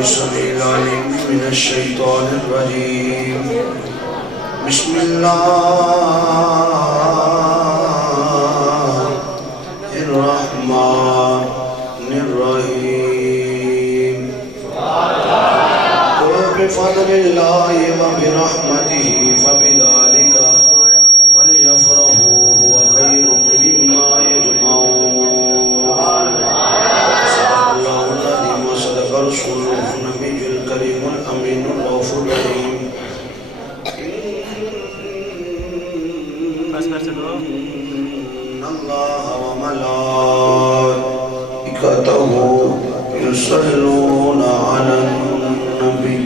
السميع العليم من الشيطان الرجيم بسم الله الرحمن الرحيم بفضل الله وبرحمته فبذلك فليفرحوا هو خير مما يجمعون صدق الله العظيم وصدق رسوله النبي الكريم الأمين الرؤوف الرحيم إن الله وملائكته يصلون على النبي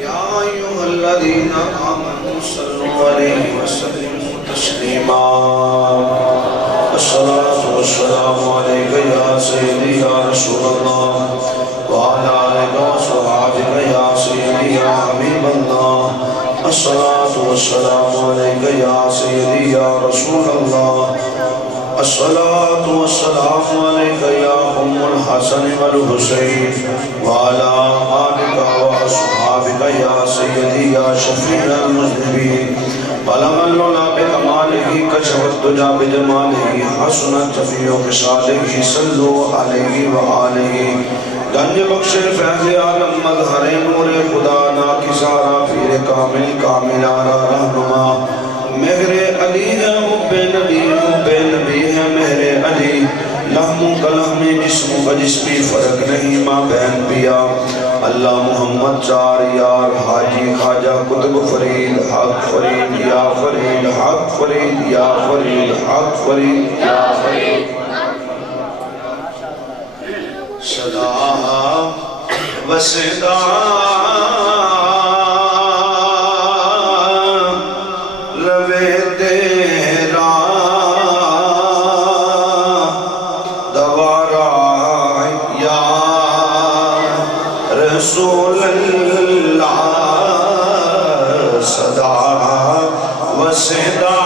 يا أيها الذين آمنوا صلوا عليه وسلموا تسليما الصلاة والسلام عليك يا سيدي يا رسول الله وعلى آلك وصحبك يا سيدي يا حبيب الله الصلاة والسلام عليك يا سيدي يا رسول الله الصلاة والسلام عليك يا أم الحسن والحسين وعلى آلك وأصحابك يا سيدي يا شفيع المذنبين بلغ العلا بكماله كشف الدجى بجماله حسنت جميع خصاله صلوا عليه وآله گنج بخش فیض عالم مظہر نور خدا ناکسارا پیر کامل کامل آرا رہنما مہر علی ہے حب نبی ہے مہر علی لحم کلحم جسم و جسمی فرق نہیں ماں بہن پیا اللہ محمد چار یار حاجی خواجہ قطب فرید حق فرید یا فرید حق فرید یا فرید حق فرید یا فرید صدا و صدا روے تیرا دوارا یا رسول اللہ صدا و صدا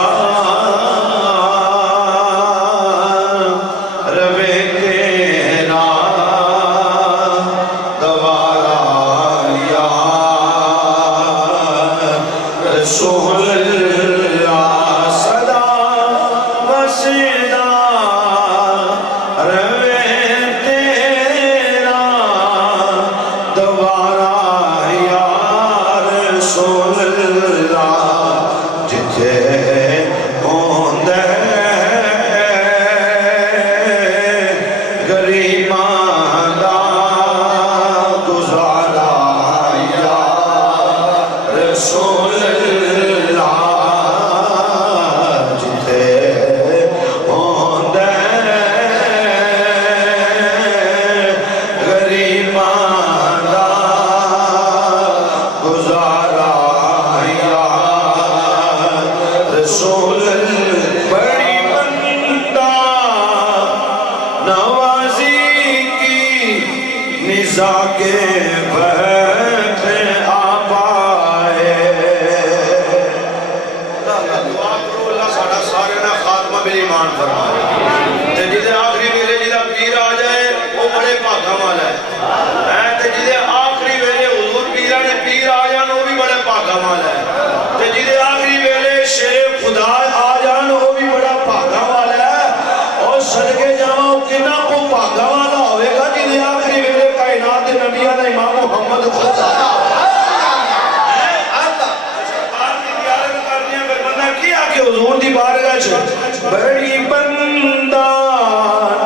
بڑی بندہ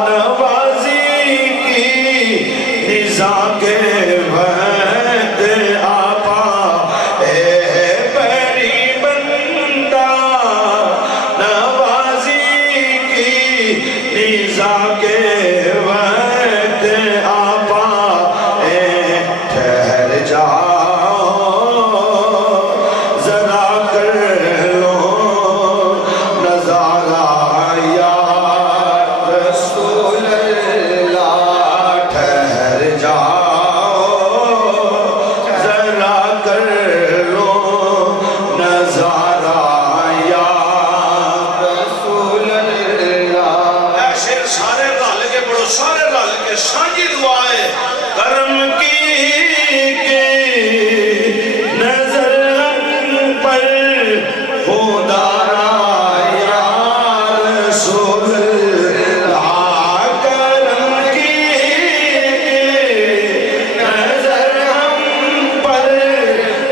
نوازی کی نزا کے وقت آپا اے بڑی بندہ نوازی کی نزا کے وقت آپا اے ٹھہر جاؤ ذرا کر لو نظارہ یا رسول اللہ ٹھہر جاؤ ذرا کر لو نظارہ یا رسول اللہ. اے شیر سارے رل کے پڑھو، سارے رل کے سانجی دعا ہے. کرم کی کہ نظر ہم پر خدا را یا رسول اللہ کرم کی نظر ہم پر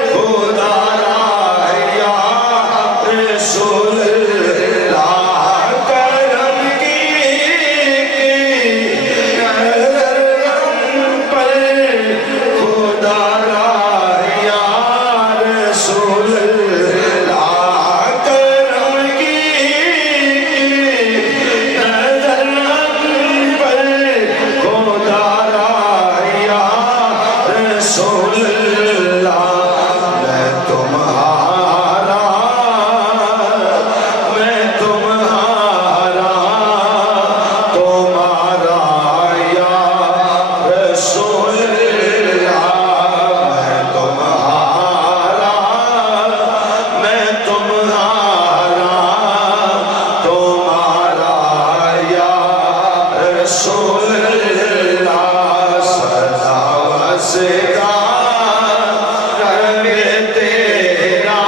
خدا را یا رسول اللہ کرم کی نظر ہم پر خدا را یا رسول اللہ کرم کی نظر ہم پر خدا را یا رسول اللہ میں تمہارا تمہارا یا رسول اللہ میں تمہارا تمہارا یا رسول اللہ سدا وسگار تیرا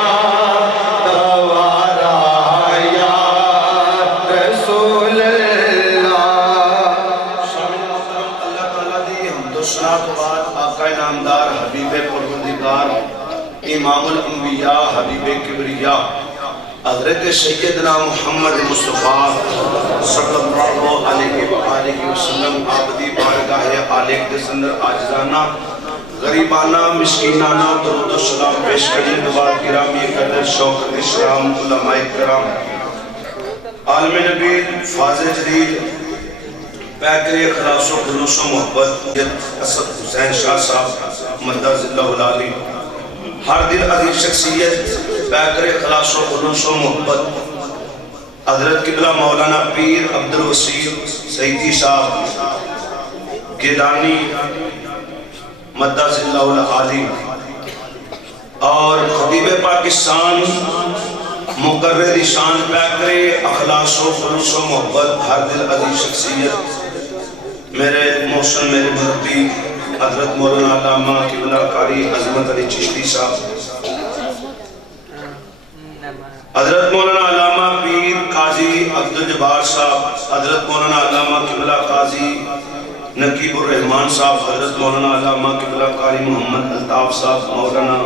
دوارا یا رسول اللہ شامل محترم اللہ تعالیٰ دی حمد و ثنا تو بعد آقا نامدار حبیب پروردگار امام الانبیاء حبیب کبریاء حضرت سیدنا محمد مصطفیٰ صلی اللہ علیہ وآلہ وسلم آبدی بارگاہ آلہ اقدس اندر عاجزانہ غریبانہ مسکینانہ درود و سلام پیش کریں دعا گرامی قدر شوق اسلام علماء کرام عالم نبی فاضل جلیل پیکر اخلاص و خلوص و محبت اسد حسین شاہ صاحب مدد اللہ العالی ہر دل عزیز شخصیت پیکر اخلاص و خلوص و محبت حضرت قبلہ مولانا پیر عبدالوسیع سیدی صاحب گیلانی مدد اللہ العالی اور خطیب پاکستان مقرر شان پیکر اخلاص و خلوص و محبت ہر دل عزیز شخصیت میرے محسن میرے مربی حضرت مولانا علامہ قبلہ قاری عظمت علی چشتی صاحب حضرت مولانا علامہ پیر قاضی عبدالجبار صاحب حضرت مولانا علامہ قبلہ قاضی نقیب الرحمان صاحب حضرت مولانا علامہ قبلہ قاری محمد الطاف صاحب مولانا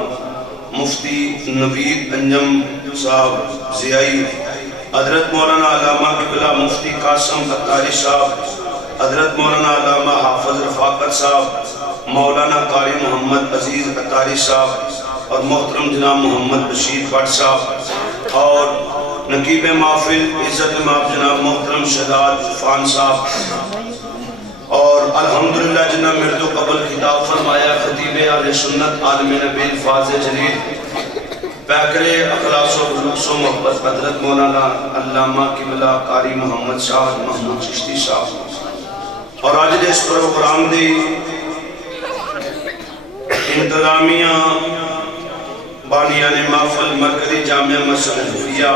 مفتی نوید انجم صاحب زیائی حضرت مولانا علامہ قبلہ مفتی قاسم اتاری صاحب حضرت مولانا علامہ حافظ رفاقت صاحب مولانا قاری محمد عزیز اتاری صاحب اور محترم جناب محمد بشیر بٹ صاحب اور نقیب محفل عزت مآب جناب محترم شہزاد فان صاحب اور الحمدللہ جناب مردو قبل خطاب فرمایا خطیب اہل سنت عالم نبی فاضل جلیل پیکر اخلاص و خلوص و محبت حضرت مولانا علامہ قبلہ قاری محمد صاحب محمود چشتی صاحب اور آج اس پروگرام دی انتظامیہ بانیان محفل مرکزی جامعہ مسجد حفیہ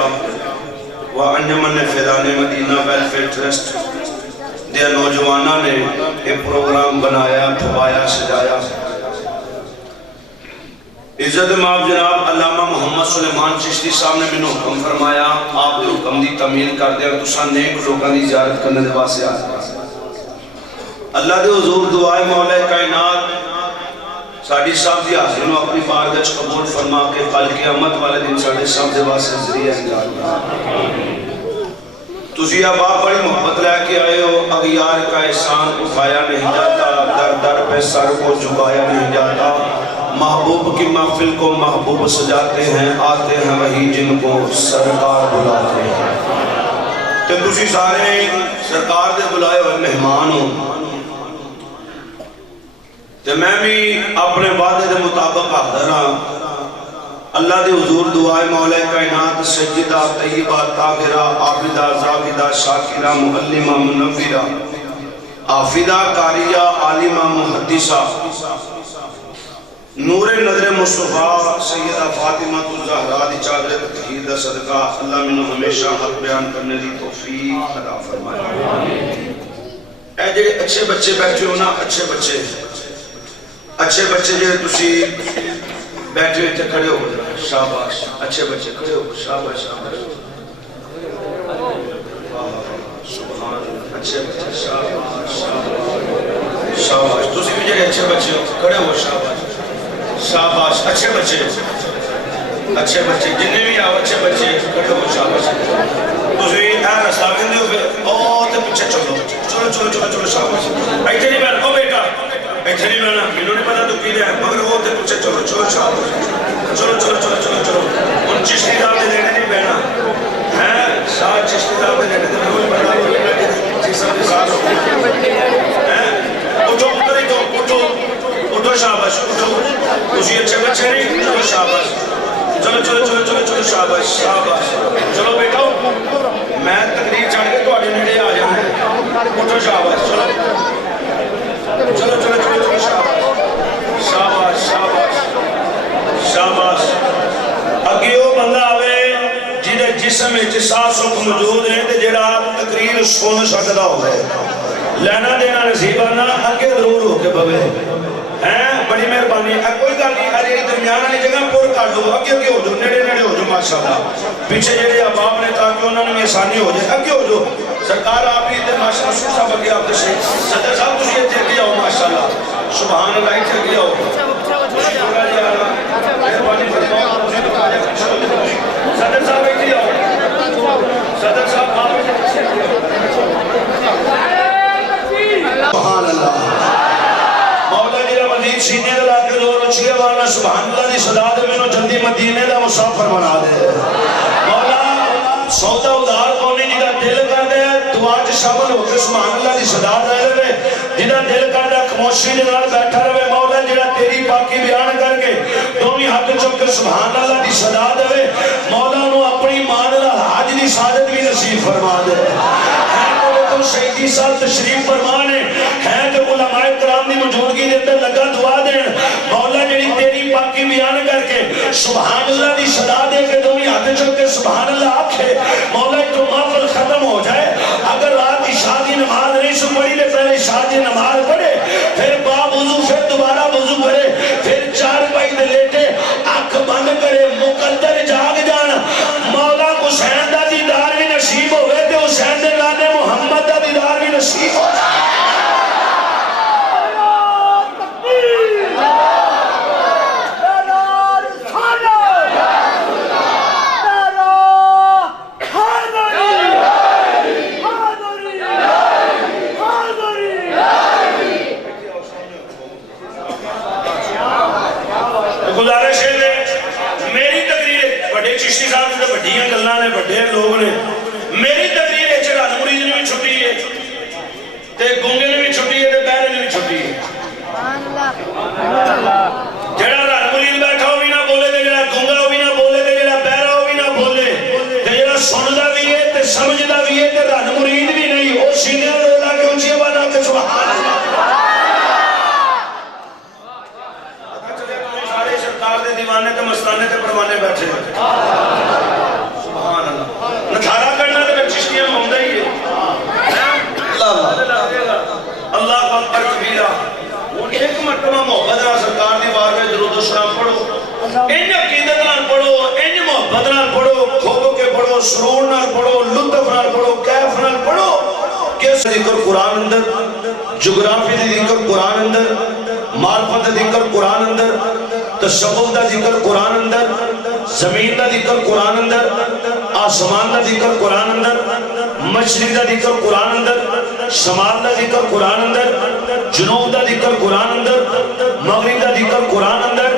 و انجمن فیضان مدینہ ویلفیئر ٹرسٹ دیا نوجوانہ نے ایک پروگرام بنایا تھوایا سجایا عزت مآب جناب علامہ محمد سلیمان چشتی صاحب نے میں حکم فرمایا آپ نے حکم دی تمیل کر دیا تساں نیک لوگاں دی زیارت کرنے دے واسطے آ اللہ دے حضور دعائے مولا کائنات ساڑی صاحب دی حاضرین و اپنی بارگاہ قبول فرما کے کل قیامت والے دن ساڑی صاحب دے واسطے ذریعہ انجام تسی اب آپ بڑی محبت لے کے آئے ہو اغیار کا احسان اٹھایا نہیں جاتا در در پہ سر کو جھکایا نہیں جاتا محبوب کی محفل کو محبوب سجاتے ہیں آتے ہیں وہی جن کو سرکار بلاتے ہیں تو تسی سارے سرکار دے بلائے ہوئے مہمان ہو تو میں بھی اپنے وعدے دے مطابق حاضر ہاں اللہ دے حضور دعائے مولا کائنات سجدہ طیبہ طاہرہ عابدہ زاہدہ شاکرہ معلمہ منورہ حافظہ قاریہ عالمہ محدثہ نور نظر مصطفیٰ سیدہ فاطمہ الزہرا دی چادر تطہیر دا صدقہ اللہ منو ہمیشہ حق بیان کرنے دی توفیق عطا فرمائے اے جڑے اچھے بچے بیٹھے ہو نا اچھے بچے اچھے بچے جو تسی بیٹھے ہوئے تھے کھڑے ہو جائے شاباش اچھے بچے کھڑے ہو شاباش سبحان اچھے بچے شاباش شاباش شاباش تسی بھی جڑے اچھے بچے ہو کھڑے ہو شاباش شاباش اچھے بچے جنہیں بھی آؤ اچھے بچے کھڑے ہو شاباش تسی اے رستہ ویندے ہو او تے پیچھے چلو چلو شاباش ایتھے نہیں بیٹھ او بیٹا ایتھے نہیں بیٹھنا انہوں نے پتا تو کی دے مگر وہ تے پیچھے چلو شاباش چلو ان چشتی صاحب دے لینے نہیں بیٹھنا ہیں شاہ چشتی صاحب دے لینے نہیں بیٹھنا جسم کے ساتھ اٹھو پتر ہی تو اٹھو شاباش اٹھو تسی اچھے بچے نہیں چلو شاباش چلو شاباش چلو بیٹا میں تقریر چڑھ کے تو آڈے نیڑے آ جانا اٹھو شاباش چلو شاباش اگے وہ بندہ آوے جنہیں جسم احساس سکھ موجود ہے تے جڑا تقریر سن سکدا ہوے لینا دینا نصیبانہ اگے ضرور ہو کے بوے ہیں بڑی مہربانی کوئی گل نہیں اجے درمیان والی جگہ پور کر لو اگے ہو جو نیڑے ہو جو ماشاءاللہ پیچھے جڑے احباب نے تاکہ انہوں نے بھی آسانی ہو جائے اگے ہو جو سرکار آپ ہی تے ماشاءاللہ سر صاحب اگے آپ سے صدر صاحب تسی ایتھے اگے آؤ ماشاءاللہ سبحان اللہ ایتھے اگے آؤ مہربانی فرماؤ صدر صاحب ایتھے آؤ صدر صاحب آپ سبحان اللہ مولا جیرا مزید سینے دلا کے دور اچھے والا سبحان اللہ دی صدا دے میں جلدی مدینے دا مسافر بنا دے مولا سودا ادھار کونے جیدہ دل کر دے دعا چ شامل ہو کے سبحان اللہ دی صدا دے رہے جیدہ دل کر دے خاموشی دے نال بیٹھا رہے مولا جیڑا تیری پاکی بیان کر کے دومی ہاتھ چک کے سبحان اللہ دی صدا دے مولا نو اپنی مان دا حج دی سعادت بھی نصیب فرما دے تو شہیدی سال تشریف فرمانے ہیں جو علماء کرام دی موجودگی دے اندر لگا دعا دین مولا جڑی تیری پاکی بیان کر کے سبحان اللہ دی صدا دے کے دومی ہاتھ چک کے سبحان اللہ آکھے مولا تو محفل ختم ہو جائے اگر رات عشاء دی نماز نہیں سو پڑھی لے پہلے عشاء دی نماز پڑھے پھر باب وضو پھر دوبارہ وضو کرے پھر چار پائی دے لیٹے آنکھ بند کرے مقدر جاگ جان مولا حسین دا دیدار بھی نصیب ہوئے تے حسین دے لانے محمد دا دیدار بھی نصیب ہو جائے گزارش ہے میری تقریر بڑے چشتی صاحب سے بڑیاں گلاں نے بڑے لوگ نے میری تقریر ہے چران مریض نے بھی چھٹی ہے تے گونگے نے بھی چھٹی ہے تے بہرے نے بھی چھٹی ہے جڑا ران مریض بیٹھا ہو بھی نہ بولے تے جڑا گونگا ہو بھی نہ بولے تے جڑا بہرا ہو بھی نہ بولے تے جڑا سندا بھی ہے تے سمجھدا بھی ہے تے ران مریض بھی نہیں او سینے لا کے اونچی آواز نال تے سبحان اللہ دیوانے تے مستانے تے پروانے بیٹھے سبحان اللہ نتھارا کرنا تے چشتیاں میں ہوندہ ہی ہے اللہ اکبر کبیرہ ایک مرتبہ محبت نال سرکار دی بار میں درود و سلام پڑھو ان عقیدت نال پڑھو ان محبت نال پڑھو کھو کے پڑھو سرور نال پڑھو لطف نال پڑھو کیف نال پڑھو کیسے ذکر قرآن اندر جغرافی دی ذکر قرآن اندر معرفت دی ذکر قرآن اندر تصوف دا ذکر قرآن اندر زمین دا ذکر قرآن اندر آسمان دا ذکر قرآن اندر مشرق دا ذکر قرآن اندر شمال دا ذکر قرآن اندر جنوب دا ذکر قرآن اندر مغرب دا ذکر قرآن اندر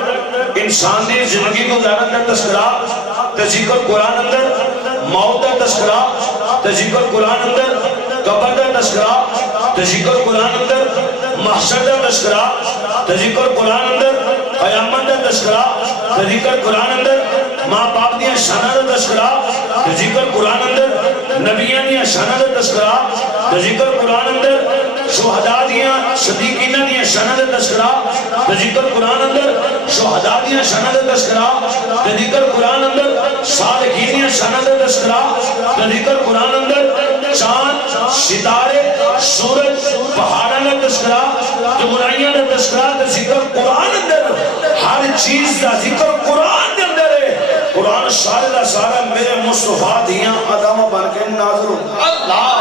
انسان دی زندگی گزارن دا تذکرہ ذکر قرآن اندر موت دا تذکرہ ذکر قرآن اندر قبر دا تذکرہ ذکر قرآن اندر محشر دا تذکرہ ذکر قرآن اندر قیامت دا تذکرہ ذکر قرآن اندر ماں باپ دیا شانہ دا تذکرہ ذکر قرآن اندر نبیان دیا شانہ دا تذکرہ ذکر قرآن اندر شہداء دیا صدیقینہ دیا شانہ دا تذکرہ ذکر قرآن اندر شہداء دیا شانہ دا تذکرہ ذکر قرآن اندر صالحین دیا شانہ دا تذکرہ ذکر قرآن اندر چاند ستارے سورج پہاڑاں دا تذکرہ تے برائیاں دا تذکرہ تے ذکر قرآن اندر ہر چیز دا ذکر قرآن دے اندر ہے قرآن سارے دا سارا میرے مصطفیٰ دیاں ادامہ بن کے نازل ہو اللہ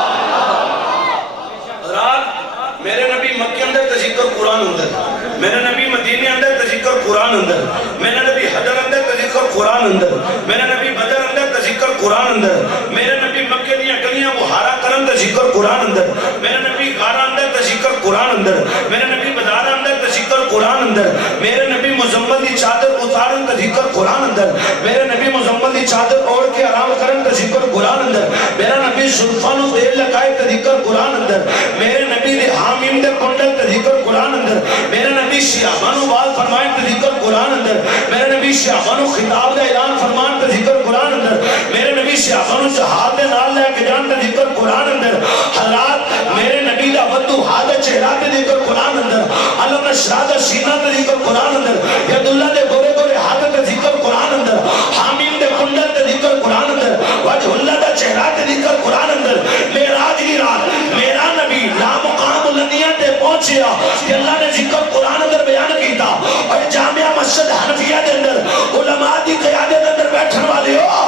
حضرات میرے نبی مکہ اندر تے ذکر قرآن اندر میرے نبی مدینے اندر تے ذکر قرآن اندر میرے نبی حجر اندر تے ذکر قرآن اندر میرے نبی بدر اندر تے ذکر قرآن اندر میرے نبی مکہ دیاں گلیاں بہارا کرن تے ذکر قرآن اندر میرے نبی غارہ اندر تے ذکر قرآن اندر میرے نبی بدار اندر تے ذکر قرآن اندر میرے نبی مزمل دی چادر اتارن تے ذکر قرآن اندر میرے نبی مزمل دی چادر اوڑھ کے آرام کرن تے ذکر قرآن اندر میرا نبی زلفاں نوں تیل لگائے تے ذکر قرآن اندر میرے نبی دے حامیم دے کنڈل تے ذکر قرآن اندر میرے نبی شیاباں نوں بال فرمائے تے ذکر قرآن اندر میرے نبی شیاباں نوں خطاب دا اعلان فرمان تے ذکر قرآن اندر میرے نبی شیاباں نوں جہاد دے نال لے کے جان تے ذکر قرآن اندر حضرات میرے نبی دا ودوحا دے چہرہ تے ذکر قرآن اندر علم نشرہ دا سینہ تے ذکر قرآن اندر ید اللہ دے گورے گورے ہاتھ تے ذکر قرآن اندر حامیم دے کنڈل تے ذکر قرآن اندر وجہ اللہ دا چہرہ تے ذکر قرآن اندر معراج دی رات میرا نبی لامقام الندیاں تے پہنچیا کہ اللہ نے ذکر قرآن اندر بیان کیتا اور جامعہ مسجد حنفیہ دے اندر علماء دی قیادت اندر بیٹھن والے ہو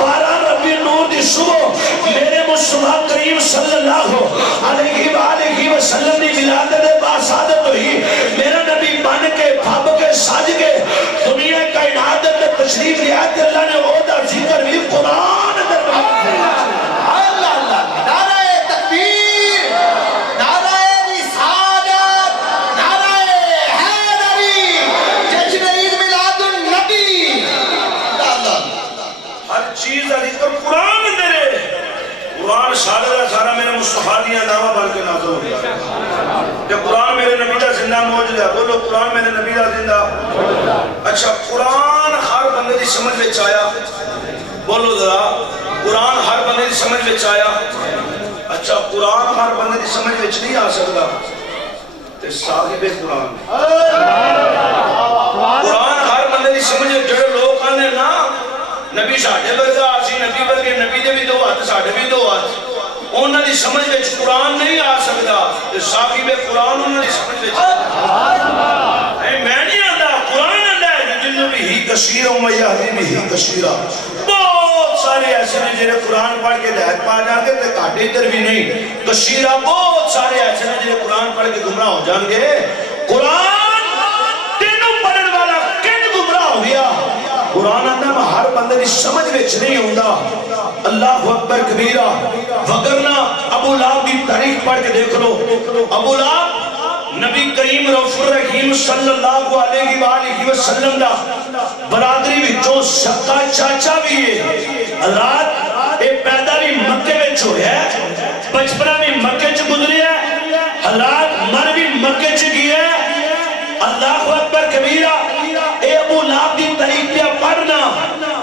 12 ربیع نور دی صبح میرے مصطفیٰ کریم صلی اللہ علیہ وآلہ وسلم دی ولادت باسعادت ہوئی میرا نبی بن کے پھب کے سج کے دنیا کائنات اندر تشریف لیا کہ اللہ نے وہ دا ذکر بھی قرآن اندر بیان کیا اللہ اللہ نعرہ تکبیر نعرہ رسالت نعرہ حیدری جشن عید میلاد النبی اللہ ہر چیز کا ذکر قرآن اندر ہے قرآن سارا میرے مصطفیٰ دیاں دعویٰ بن کے نازل ہو گیا کہ قرآن میرے نبی دا زندہ موجود ہے بولو قرآن میرے نبی دا زندہ اچھا قرآن ہر بندے دی سمجھ وچ آیا بولو ذرا قرآن ہر بندے دی سمجھ وچ آیا اچھا قرآن ہر بندے دی سمجھ وچ نہیں آ سکتا تے صاحب قرآن قرآن ہر بندے دی سمجھ وچ جڑے لوگ آنے نا نبی ساڑھے برگا آسی نبی برگے نبی دے بھی دو ہاتھ ساڑھے بھی دو ہاتھ انہاں دی سمجھ وچ قرآن نہیں آ سکتا تے صاحب قرآن انہاں دی سمجھ وچ میں نہیں آندا قرآن آندا ہے جنوں بھی ہی کثیر و میہدی بھی ہی کثیرہ بہت سارے ایسے ہیں جنہیں قرآن پڑھ کے ہدایت پا جان گے تے کاٹے ادھر بھی نہیں کثیرہ بہت سارے ایسے ہیں جنہیں قرآن پڑھ کے گمراہ ہو جان گے قرآن تینوں پڑھن والا کن گمراہ ہو گیا قرآن اندر ہر بندے دی سمجھ وچ نہیں ہوندا اللہ اکبر کبیرہ وگرنہ ابو لہب دی تاریخ پڑھ کے دیکھ لو ابو لہب نبی کریم رؤوف الرحیم صلی اللہ علیہ وآلہ وسلم دا برادری وچوں سکا چاچا بھی ہے حضرات اے پیدا بھی مکے وچ ہویا ہے بچپنا بھی مکے چ گزریا ہے حضرات مر بھی مکے چ گیا ہے اللہ اکبر کبیرہ اے ابو لہب دی تاریخ پہ پڑھنا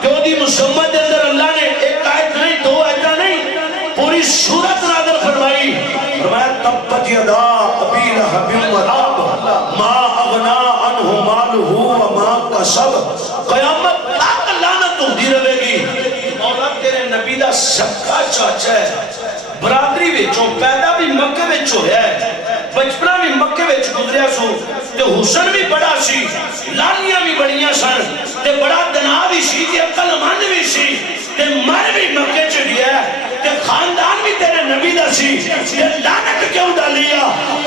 جو دی مسمت اندر اللہ نے ایک آیت نہیں دو آیتہ نہیں پوری سورت نازل فرمائی فرمایا تبت یدا ابی لہب وتب ما اغنا عنہ مالہ وما کسب قیامت تک لعنت ہوتی رہے گی مولا تیرے نبی دا سکا چاچا ہے برادری وچوں پیدا بھی مکے وچ ہویا ہے بچپنا بھی مکے وچ گزریا سو تے حسن بھی بڑا سی لانیاں بھی بڑیاں سن تے بڑا دنا بھی سی تے عقل مند بھی سی تے مر بھی مکے چ گیا تے خاندان بھی تیرے نبی دا سی تے لعنت کیوں ڈالیا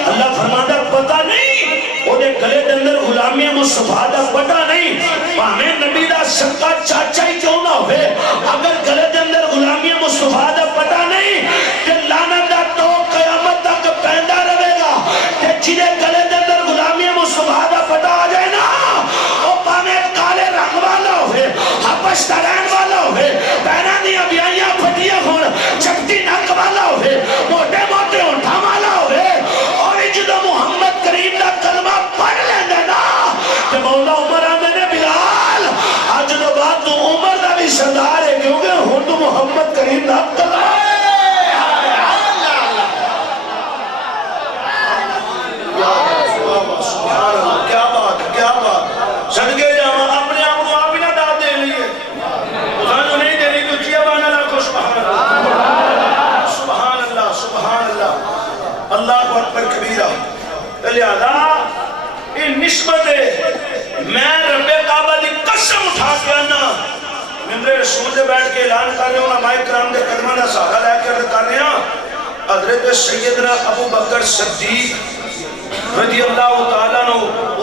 اللہ فرماندا پتہ نہیں او دے گلے دے اندر غلامی مصطفیٰ دا پتہ نہیں بھاویں نبی دا سکا چاچا ہی کیوں نہ ہوئے اگر گلے دے اندر غلامی مصطفیٰ دا پتہ نہیں تے لعنت دا تو قیامت تک پیندا رہے گا تے جنہیں گلے دے اندر غلامی مصطفیٰ دا پتہ آ جائے نا او پاویں کالے رنگ والا ہوئے حبش ترین والا ہوئے پیرا دیا بیائیاں پھٹیاں ہون چکتی نک والا ہوئے موٹے موٹے اونٹھا والا ہوئے اور جدو محمد کریم دا کلمہ پڑھ لیندے نا کہ مولا عمر آنے نے بلال آج دو بات تو عمر دا بھی سردار ہے کیونکہ اللہ اکبر کبیرہ. لہذا یہ نسبت ہے. میں رب کعبہ دی قسم اٹھا کے آنا ممبر رسول سے بیٹھ کے اعلان کر رہے ہوں, علماء کرام دے قدمہ دا سہارا لے کے کر رہے ہیں. حضرت سیدنا ابو بکر صدیق رضی اللہ تعالیٰ عنہ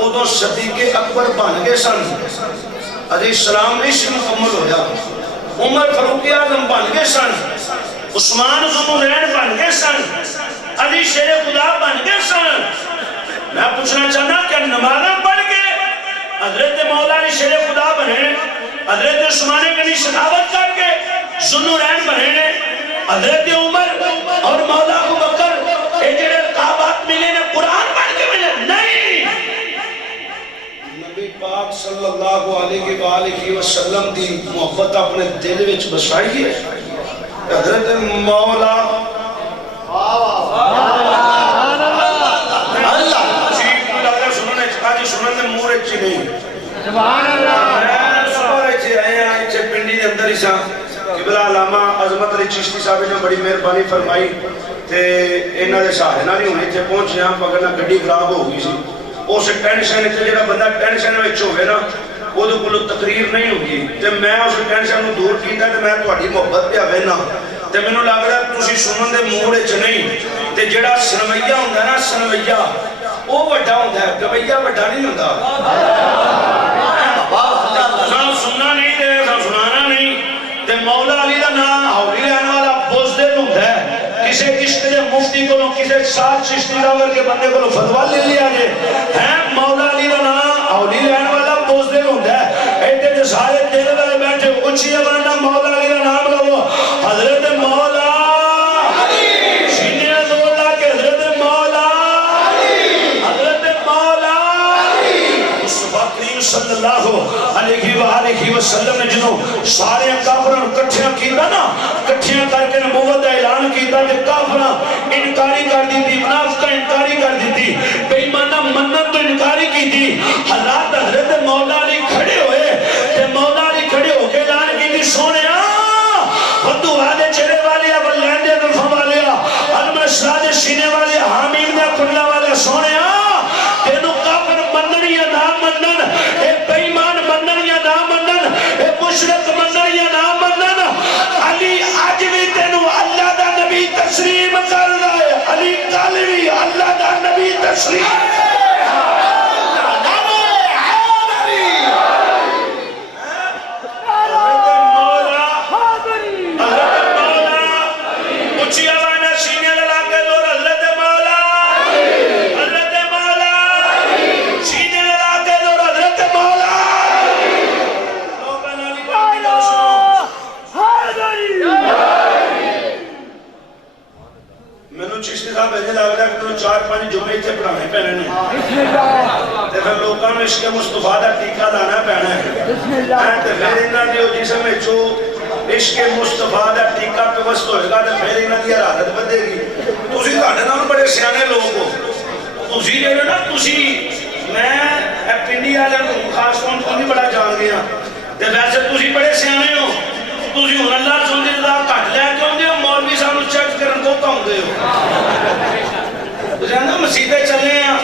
ادو صدیق اکبر بن گئے سن. علیہ السلام نہیں سے مکمل ہویا. عمر فاروق اعظم بن گئے سن. عثمان ذوالنورین بن گئے سن. علی شیر خدا بن گئے سن. میں پوچھنا چاہنا کہ نمازاں پڑھ کے حضرت مولا علی شیر خدا بنے, حضرت عثمان غنی شہادت کر کے ذوالنورین بنے, حضرت عمر اور مولا ابو بکر اے جڑے کعبات ملے نے قرآن پڑھ کے ملے نہیں. نبی پاک صلی اللہ علیہ وآلہ وسلم دی محبت اپنے دل وچ بسائی ہے. حضرت مولا سنن دے مورے چی نہیں. سبحان اللہ. میں سبارے چی آئے ہیں چھے پنڈی دے اندر ہی ساں. قبلہ علامہ عظمت علی چشتی صاحب نے بڑی مہربانی فرمائی تے انہاں دے سہارے نہ نہیں ہونے تے پہنچے ہاں پکڑنا گڈی خراب ہو گئی سی. اس ٹینشن تے جڑا بندہ ٹینشن وچ ہوے نا وہ دے کولوں تقریر نہیں ہوگی تے میں اس ٹینشن نوں دور کیتا تے میں تہاڈی محبت پہ آوے نا تے مینوں لگ رہا تسی سنن دے موڑ وچ نہیں تے جڑا سنویہ ہوندا نا سنویہ وہ وڈا ہوتا ہے, گویہ وڈا نہیں ہوتا. نہ سننا نہیں دے نہ سنانا نہیں. تے مولا علی دا نام ہولی لینے والا بزدل ہوتا ہے. کسے عشق دے مفتی کو کسے ساتھ چشتی راور کے بندے کو فتوا لے لیا جے ہیں. مولا علی دا نام ہولی لینے والا بزدل ہوتا ہے. ایتے جو سارے دل والے بیٹھے اچھی آواز نہ مولا علی دا نام لو. حضرت مولا صلی اللہ علیہ وآلہ وسلم نے جنہوں سارے کافران کٹھیاں کیتا نا, کٹھیاں کر کے نبوت دا اعلان کیتا کہ کافران انکاری کر دی تھی, منافقہ انکاری کر دی تھی, بے ایمانہ منت تو انکاری کی تھی. حضرت حضرت مولا علی کھڑے ہوئے تے مولا علی کھڑے ہو کے اعلان کی تھی سونیا ودو آدھے چہرے والے ولین دے دلفہ والے المشرا دے سینے والے حامیم دے کنلہ والے سونیا تینوں کافر منن یا نہ منن, اے بیمان منن یا نہ منن, اے مشرک منن یا نہ منن, علی آج بھی تینوں اللہ دا نبی تسلیم کر رہا ہے. علی کالوی اللہ دا نبی تسلیم چار پانچ جمعے تھے پڑھانے پہنے نے تے پھر لوگاں میں عشق مصطفیٰ دا ٹیکہ لانا پہنا ہے. تے پھر انہاں دیو جسم میں جو عشق مصطفیٰ دا ٹیکہ پہ وسط ہوئے گا تے پھر انہاں دی حالت بدے گی. تسی تہاڈے نال بڑے سیانے لوگ ہو. تسی جڑے نا تسی میں پنڈی والے نوں خاص طور تے نہیں بڑا جان گیا تے ویسے تسی بڑے سیانے ہو. تسی ہن اللہ سبحانہ اللہ گھٹ لے کے اوندے ہو, مولوی صاحب نوں چیک کرن کو کہندے ہو. جانا مسیحے چلے ہیں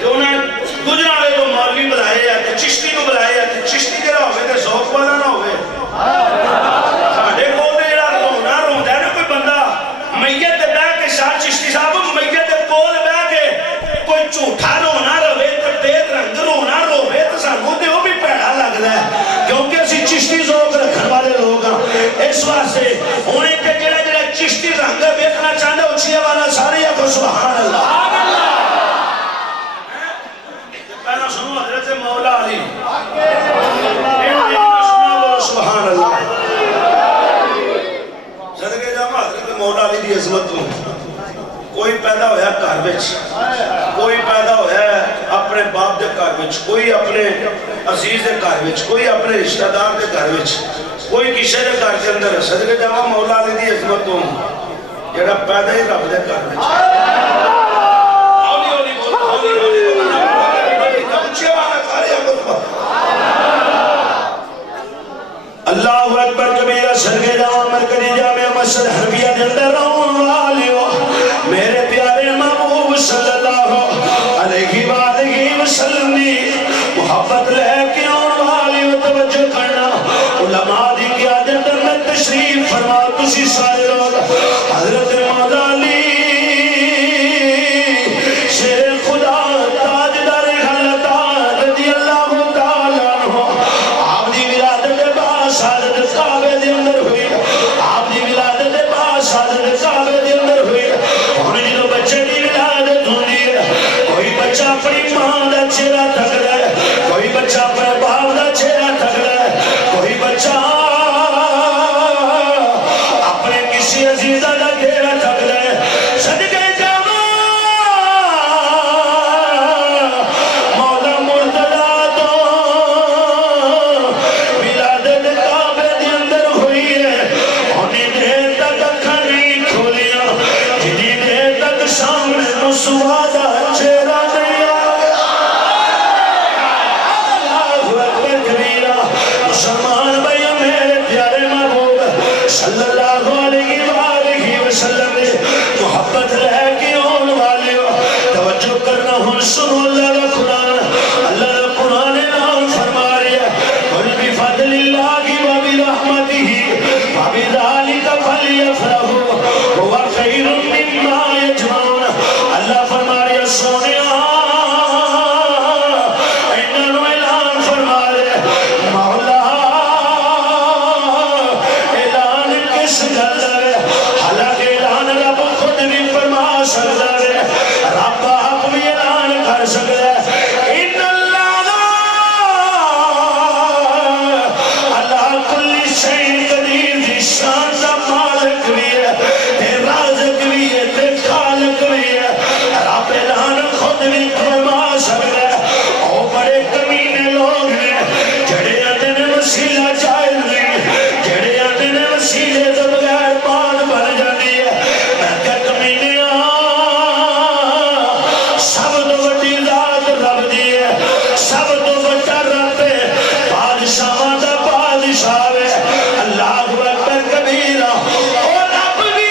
جو انہیں گجرالے کو مولوی بلائے ہیں چشتی کو بلائے ہیں چشتی جڑا ہوئے تے ذوق والا نہ ہوئے. ساڈے کول تے جڑا رونا روندا ہے نا کوئی بندہ میت تے بیٹھ کے شاہ چشتی صاحب میت تے کول بیٹھ کے کوئی جھوٹا رونا روے تے بے رنگ رونا روے تے سانوں تے وہ بھی پیڑا لگدا ہے کیونکہ اسی چشتی ذوق رکھن والے لوگ ہاں. اس واسطے ہن تے جڑا چشتی رنگ ویکھنا چاہندا اچھی والا سارے آکھو سبحان اللہ. پہلا سنو حضرت مولا علی سبحان اللہ. صدقے جاواں حضرت مولا علی دی عظمت تو کوئی پیدا ہویا گھر وچ, کوئی پیدا ہویا اپنے باپ دے گھر وچ, کوئی اپنے عزیز دے گھر وچ, کوئی اپنے رشتہ دار دے گھر وچ, کوئی کسی دے گھر کے اندر. صدقے جاواں مولا علی دی عظمت تو جڑا پیدا ہی رب دے گھر وچ. ہولی ہولی بول, ہولی ہولی اللہ اکبر کبیرہ. صدقے جاواں مرکزی جامع مسجد حنفیہ دے اندر رہون والیو میرے پیارے ماں سامنے مسوادہ چہرہ نہیں آیا اللہ اکبر کبیرہ مسلمان بھائیوں میرے پیارے محبوب صلی اللہ علیہ وسلم نے محبت رہ کے آن والے توجہ کرنا ہن سنو اللہ کا قرآن اللہ کا قرآن نام فرما رہی ہے قل بفضل اللہ وبرحمتہ فبذلک فلیفرحوا هو خیر مما یجمعون اللہ فرما رہی ہے سونیا انہوں اعلان فرما رہے مولا اعلان کس گل ہے حالانکہ اعلان رب خود بھی فرما سکتا ہے رب آپ بھی اعلان کر سکتا ہے ان اللہ اللہ کل شیء قدیر دی شان دا مالک بھی ہے تے رازق بھی ہے تے خالق بھی ہے رب اعلان خود بھی فرما سکتا ہے او بڑے کمینے لوگ ہیں جڑے آتے نے وسیلہ جائز نہیں جڑے آتے نے وسیلے تو بغیر بات بن جاتی ہے میں کہا کمینے سب تو بڑی ذات رب دی ہے سب تو بڑا رب ہے بادشاہ دا بادشاہ ہے اللہ اکبر کبیرہ او رب بھی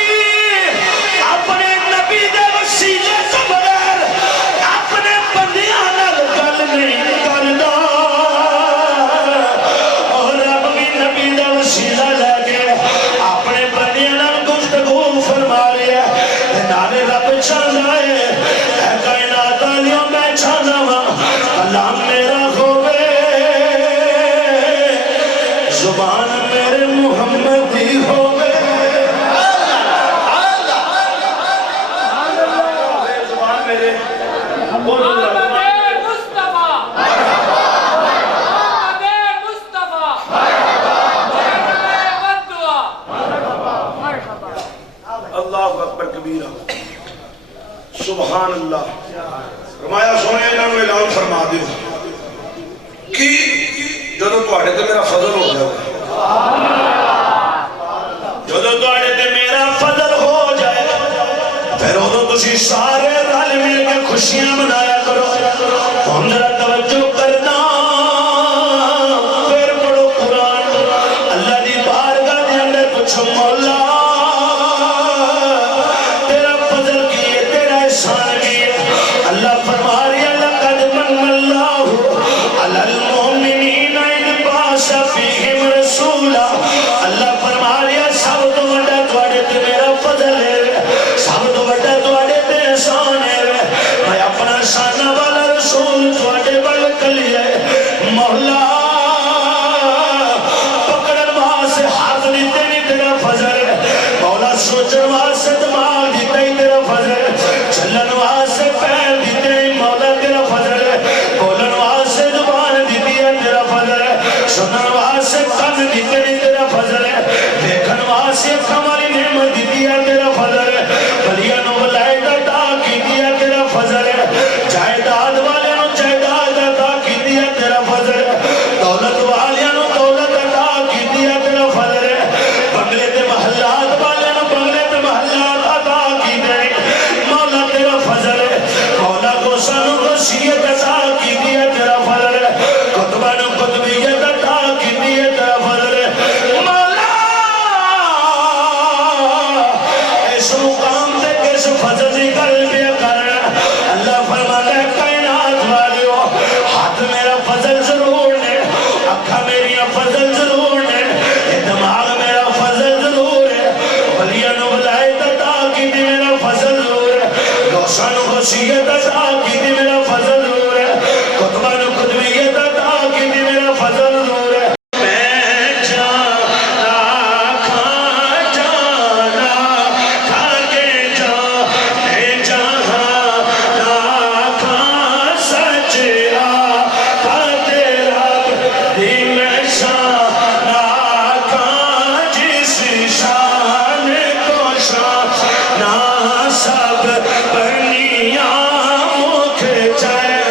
اپنے نبی دے وسیلے تو بغیر اپنے بندیاں نال گل نہیں کردا اور رب بھی نبی دا وسیلہ لے کے اپنے بندیاں نال گفتگو فرما رہا ہے نالے رب چاہتا ہے اے کائنات والیوں میں چاہتا ہوں کلام میرا ہوئے زبان میرے محمد دی ہوئے زبان میرے اللہ اکبر کبیرہ سبحان اللہ فرمایا سونے انہوں نے اعلان فرما دیو کہ جدو تواڈے تے میرا فضل ہو جائے جدو تواڈے تے میرا فضل ہو جائے پھر ادو تسی سارے رل مل کے خوشیاں منایا کرو ہن ذرا توجہ کرنا پھر پڑھو قرآن اللہ دی بارگاہ دے اندر پوچھو مولا تیرا فضل کی ہے تیرا احسان کی ہے اللہ فرما رہی ہے لقد من اللہ علی المؤمنین اذ بعث فیہم رسولا اللہ فرما رہی ہے سب تو بڑا تواڈے تے میرا فضل ہے سب تو بڑا تواڈے تے احسان ہے میں اپنا شانہ والا رسول تواڈے ول کلی ہے مولا پکڑن واسطے ہاتھ دیتے نہیں تیرا فضل ہے مولا سوچن واسطے دماغ دیتے ہی تیرا فضل ہے چلن واسطے پیر دیتے نہیں مولا تیرا فضل ہے بولن واسطے زبان دیتی ہے تیرا فضل ہے سنن واسطے کن دیتے نہیں تیرا فضل ہے دیکھن واسطے ہماری نعمت دیتی ہے تیرا فضل ہے بلیاں نو بلائے عطا کیتی ہے تیرا فضل ہے جائیداد والے نو جائیداد عطا کیتی ہے تیرا فضل ہے دولت والے نو دولت عطا کیتی ہے تیرا فضل ہے بنگلے تے محلات والے نو بنگلے تے محلات عطا کیتے ہیں مولا تیرا فضل ہے مولا کو سانو وصیت عطا کیتی ہے تیرا فضل ہے کتبہ نو کتبیت عطا کیتی ہے تیرا فضل ہے مولا اس مقام تے کس فضل دی گل پہ کرنا اللہ فرماتا ہے کائنات والیو ہاتھ میرا فضل ضرور نے اکھا میری فضل ضرور نے دماغ میرا فضل ضرور ہے ولیاں نو ولایت عطا کیتی میرا فضل ضرور ہے روشن نو وصیت عطا کیتی میرا فضل ضرور ہے کتبہ نو کتبیت عطا کیتی میرا فضل ضرور ہے میں جانا کھا کے جانے جہاں لاکھاں سچ آقا تیرا دی میں شان لاکھاں جس شان کو شان سب بنیاں مکھ چاہے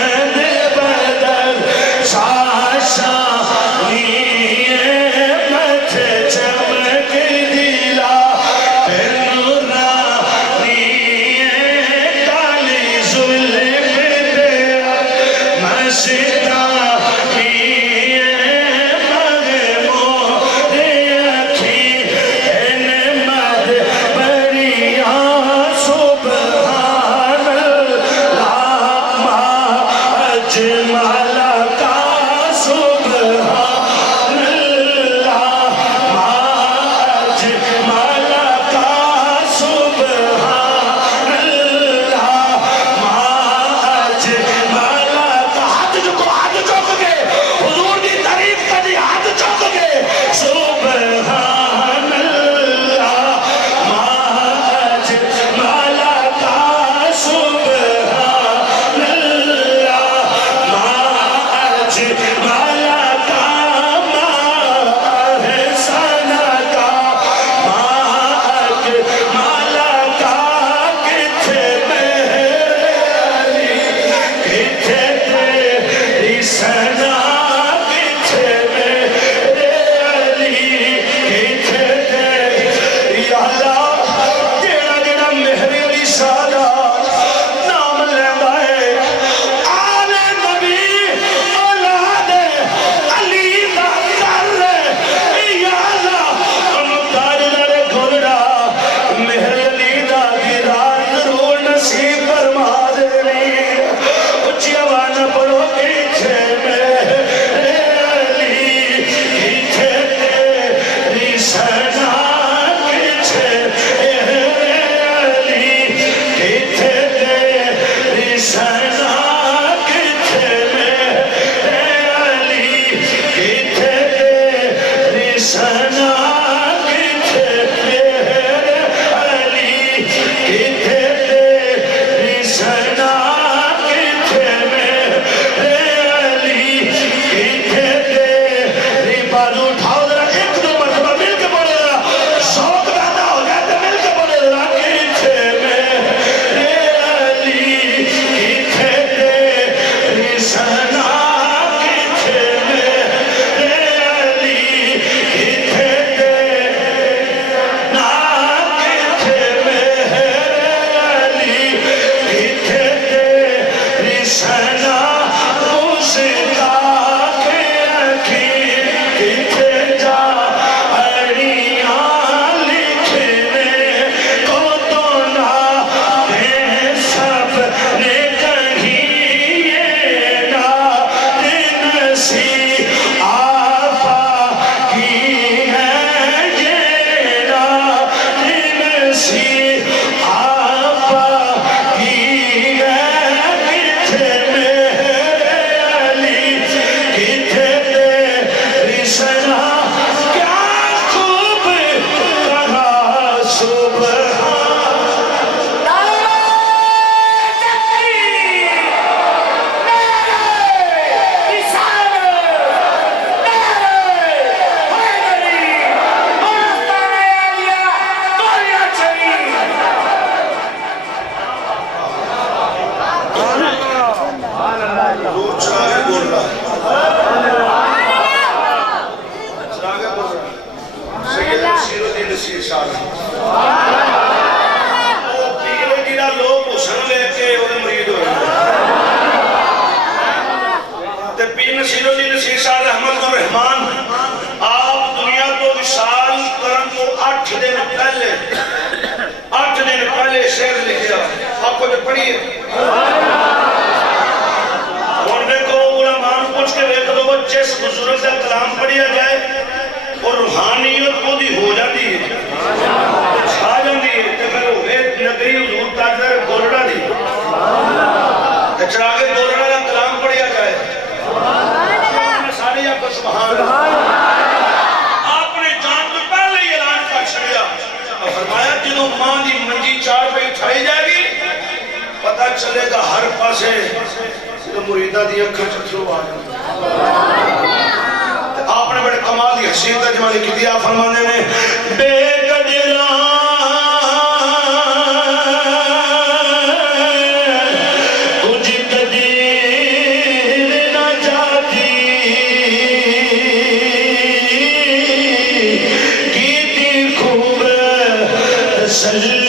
سنا مشتاق رکھی کتھے جا اڑیاں لکھنے کو تو نہ دے سب نے کہیں یہ نہ دن سی آپا کی ہے یہ نہ دن سی آپا کی ہے کتھے میرے علی کتھے تیری سنا کیا خوب کہا سبحان پڑھیے اور دیکھو علماء پوچھ کے دیکھ دو جس بزرگ کا کلام پڑھیا جائے اور روحانیت کو دی ہو جاتی ہے چھا جاتی ہے کہ پھر وہ نگری حضور تاجدار گورڑا دی چراغے گورڑا کا کلام پڑھیا جائے ساری آپ کو سبحان آپ نے جان تو پہلے ہی اعلان کر چھڑیا اور فرمایا جنہوں ماں دی منجی چار پہ اٹھائی جائے گی پتہ چلے گا ہر پاسے مریدہ دی اکھر چترو آگا آپ نے بڑے کمال دی حسین ترجمانی کی دیا فرمانے نے بے گجران کچھ قدیر نہ جاتی کیتی خوب سلی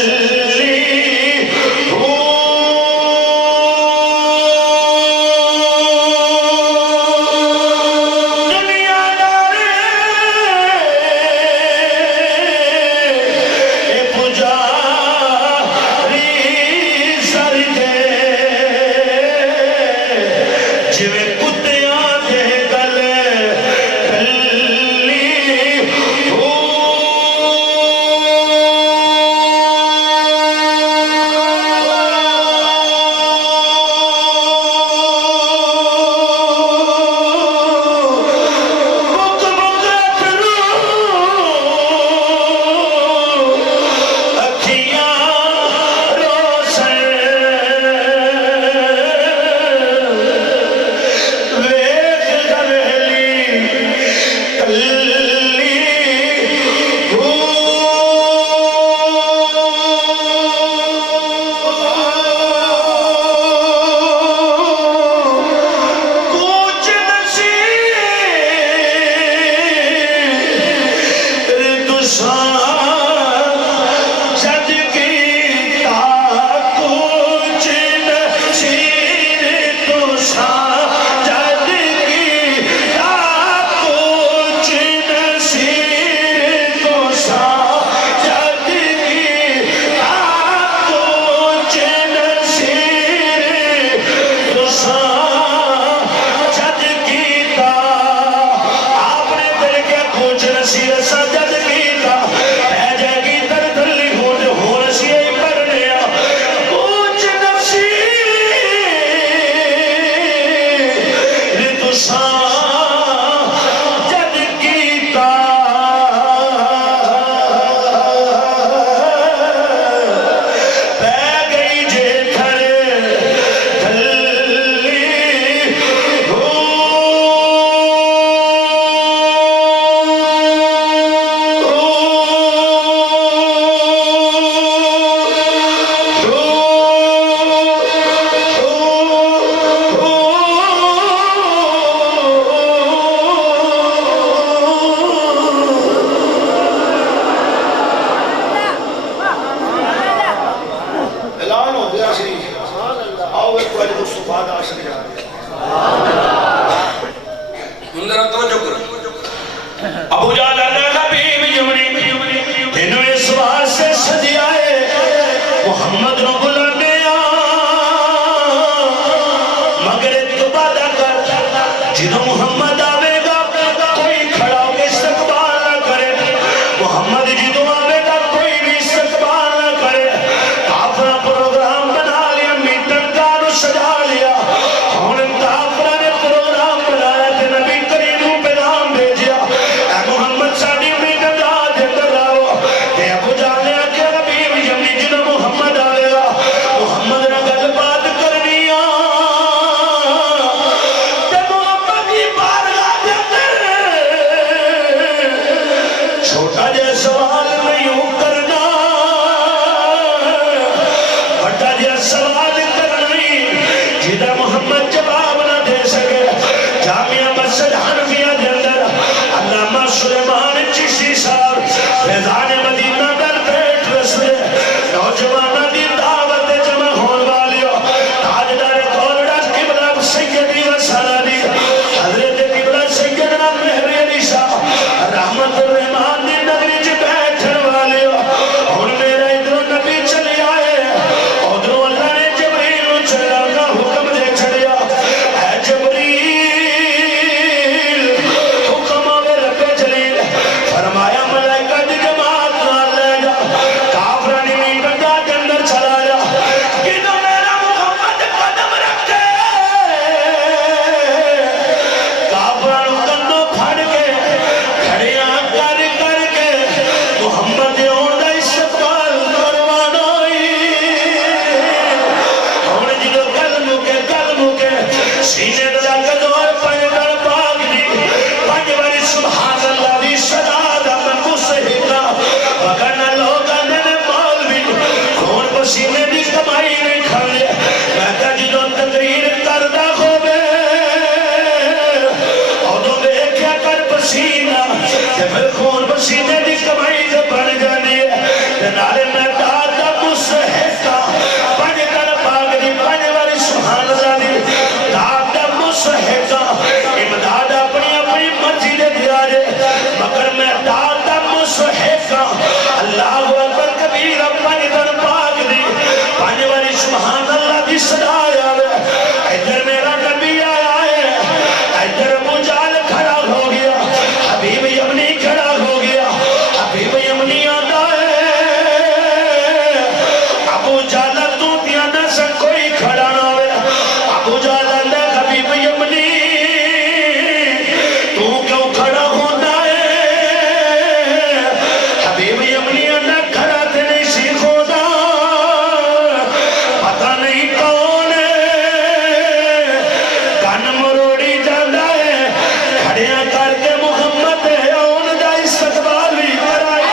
سبحان اللہ دی صدا آیا ہے ادھر میرا نبی آیا ہے ادھر ابو جہل کھڑا ہو گیا حبیب یمنی کھڑا ہو گیا حبیب یمنی آتا ہے ابو جہل تو دیانا سے کوئی کھڑا نہ ہوئے ابو جہل نے حبیب یمنی تو کیوں کھڑا ہوتا ہے حبیب یمنی نے کھڑا تھے نہیں سیکھو دا پتہ نہیں کون ہے کن مروڑی جاندہ ہے کھڑیاں کر کے محمد ہے ان دا استقبال بھی کرائی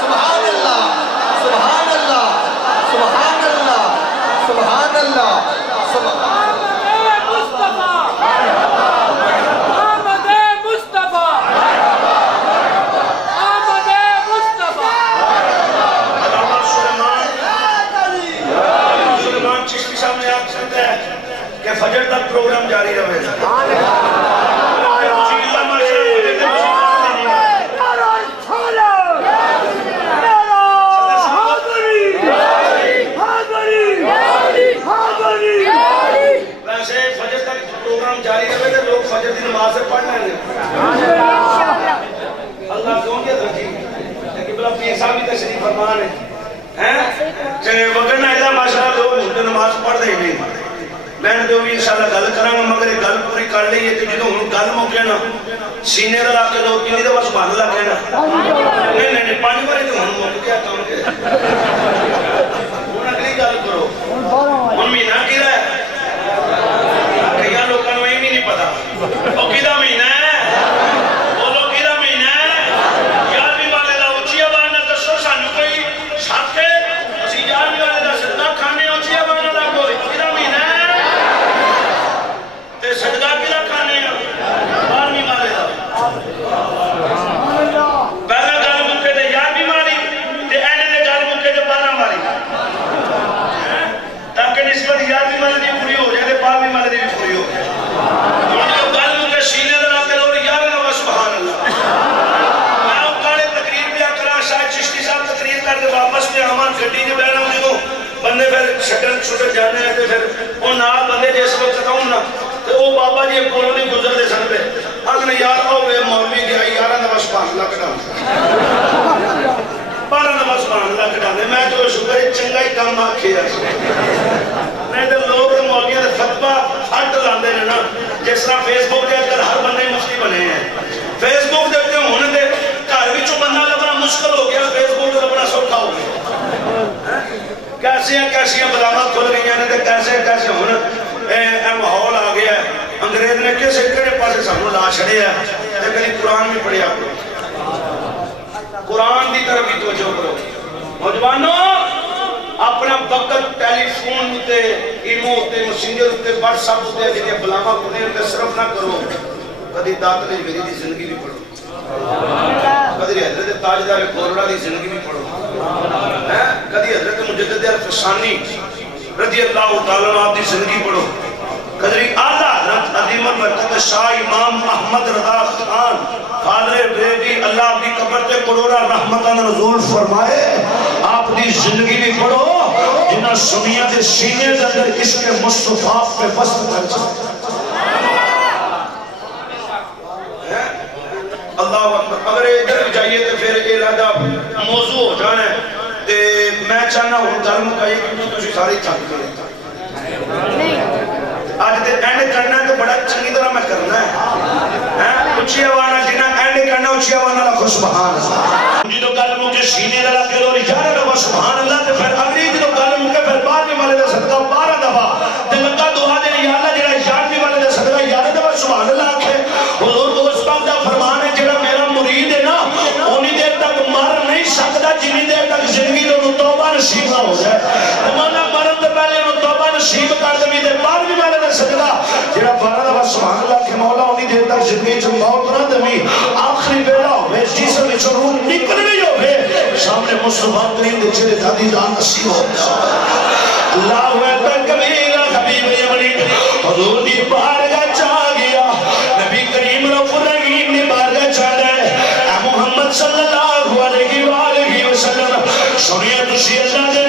سبحان اللہ سبحان اللہ سبحان اللہ سبحان اللہ سبحان علامہ سلیمان چشتی صاحب نے آپ سنتے ہیں کہ فجر تک پروگرام جاری رہے گا ویسے فجر تک پروگرام جاری رہے گا لوگ فجر کی نماز سے پڑھ لیں گے اللہ کیوں کیا ترجیح لیکن بلا پیر صاحب بھی تشریف فرمان ہے چلے وقت نہ اللہ ماشاءاللہ لوگ نماز پڑھ دے نہیں میں نے بھی انشاءاللہ گل کرا گا مگر گل پوری کر لی ہے کہ جدو ہوں گل موقع نا سینے دا لاکے دو کنی دے بس بھان لاکے نا نہیں پانی بارے تو ہوں موقع کیا کام کے ہوں اگلی گل کرو ہوں مہینہ کی رہا ہے کئی لوگوں نے یہ بھی نہیں پتا وہ کدھا مہینہ ہے بولو کدھا مہینہ ہے یار بھی والے دا اچھی آواز نہ دسو سانو کوئی ساتھ ہے اسی یار بھی والے دا صدقہ کھانے اچھی آواز نہ کوئی کدھا مہینہ ہے تے صدقہ کدھا کھانے بارہویں والے دا پہلا گل مکے تے یار بھی ماری تے اینڈ تے گل مکے تے 12 ماری تاکہ نسبت یار بھی والے دی پوری ہو جائے تے 12ویں والے دی بھی پوری ہو جائے گل مکے سینے دا لاکے دو یار نہ سبحان اللہ میں او کاڑے تقریر پہ کرا شاید چشتی صاحب تقریر کر کے واپس پہ آمان گڈی جو بہنا مجھے تو بندے پھر چھٹر جانے ہیں پھر وہ نال بندے جیسے وقت کہوں نا تو وہ بابا جی کولوں نہیں گزر دے سن پہ اگنے یار آؤ بے مولوی گیا یارہ نہ سبحان اللہ کٹا 12 نہ سبحان اللہ کٹا دے میں جو شکر چنگا ہی کام آکھے نہیں تو لوگ مولویاں دے فتوہ ہٹ لاندے نے نا جس طرح فیس بک دے اگر ہر بندے مفتی بنے ہیں فیس بک دے ہونے دے گھر وچوں بندہ لبنا مشکل ہو گیا فیس بک دے لبنا سوکھا ہو گیا کیسے بلاوات کھل گئی ہیں تے کیسے ہونا اے ماحول آ گیا ہے انگریز نے کسے کڑے پاسے سانو لا چھڑے ہے تے کبھی قرآن بھی پڑھیا قرآن دی طرف بھی توجہ کرو نوجوانوں اپنا وقت ٹیلی فون تے ایمو تے مسنجر تے واٹس ایپ تے جڑے بلاوا کھنے تے صرف نہ کرو کدی داتل ویری دی زندگی بھی پڑھو کدی حضرت تاجدار کورڑا دی زندگی بھی پڑھو کدی حضرت مجدد الفسانی رضی اللہ تعالیٰ عنہ دی زندگی پڑھو کدی اعلیٰ حضرت عظیم المرتبہ شاہ امام احمد رضا خان فادر بریلی اللہ آپ کی قبر تے کروڑا رحمتاں نزول فرمائے آپ دی زندگی بھی پڑھو جنہ سنیا دے سینے دے اندر اس کے مصطفیٰ پہ بست کر چاہتے اللہ اکبر اگر ادھر جائیے تو پھر ارادہ موضوع ہو جانا ہے تے میں چاہنا ہوں گل مکائی کیونکہ تسی ساری چاہتے کریں آج تے اینڈ کرنا ہے تو بڑا چنگی طرح میں کرنا ہے اچھی آوانا جنہ اینڈ کرنا اچھی آوانا لکھو سبحان اللہ جی تو گل مکے سینے لگا کے دو رجارہ لگو سبحان اللہ تے پھر اگلی جی تو گل مکے پھر بعد میں والے دا صدقہ 12 دفعہ تے لگا دعا دے یا اللہ جڑا یار بھی والے دا صدقہ یار دفعہ سبحان اللہ آکھے حضور دوست پاک دا فرمان ہے جڑا میرا مرید ہے نا انہی دیر تک مر نہیں سکتا جنہی دیر تک زندگی دونوں توبہ نصیب نہ ہو جائے تمہارا مرد پہلے انہوں توبہ نصیب کر دیں دے بعد بھی والے دا صدقہ جڑا 12 دفعہ سبحان اللہ کے مولا انہی دیر تک زندگی چل موت نہ دیں آخری بیڑا ہوئے جیسے میں چرون نکل بھی ہوئے سامنے مصطفیٰ کریم دے چلے دادی دان نصیب ہو اللہ اکبر کبیرہ حبیب یمنی حضور دی بارگاہ چاہ گیا نبی کریم رب الرحیم نے بارگاہ چاہ گئے اے محمد صلی اللہ علیہ وآلہ وسلم سنیا تسی اللہ دے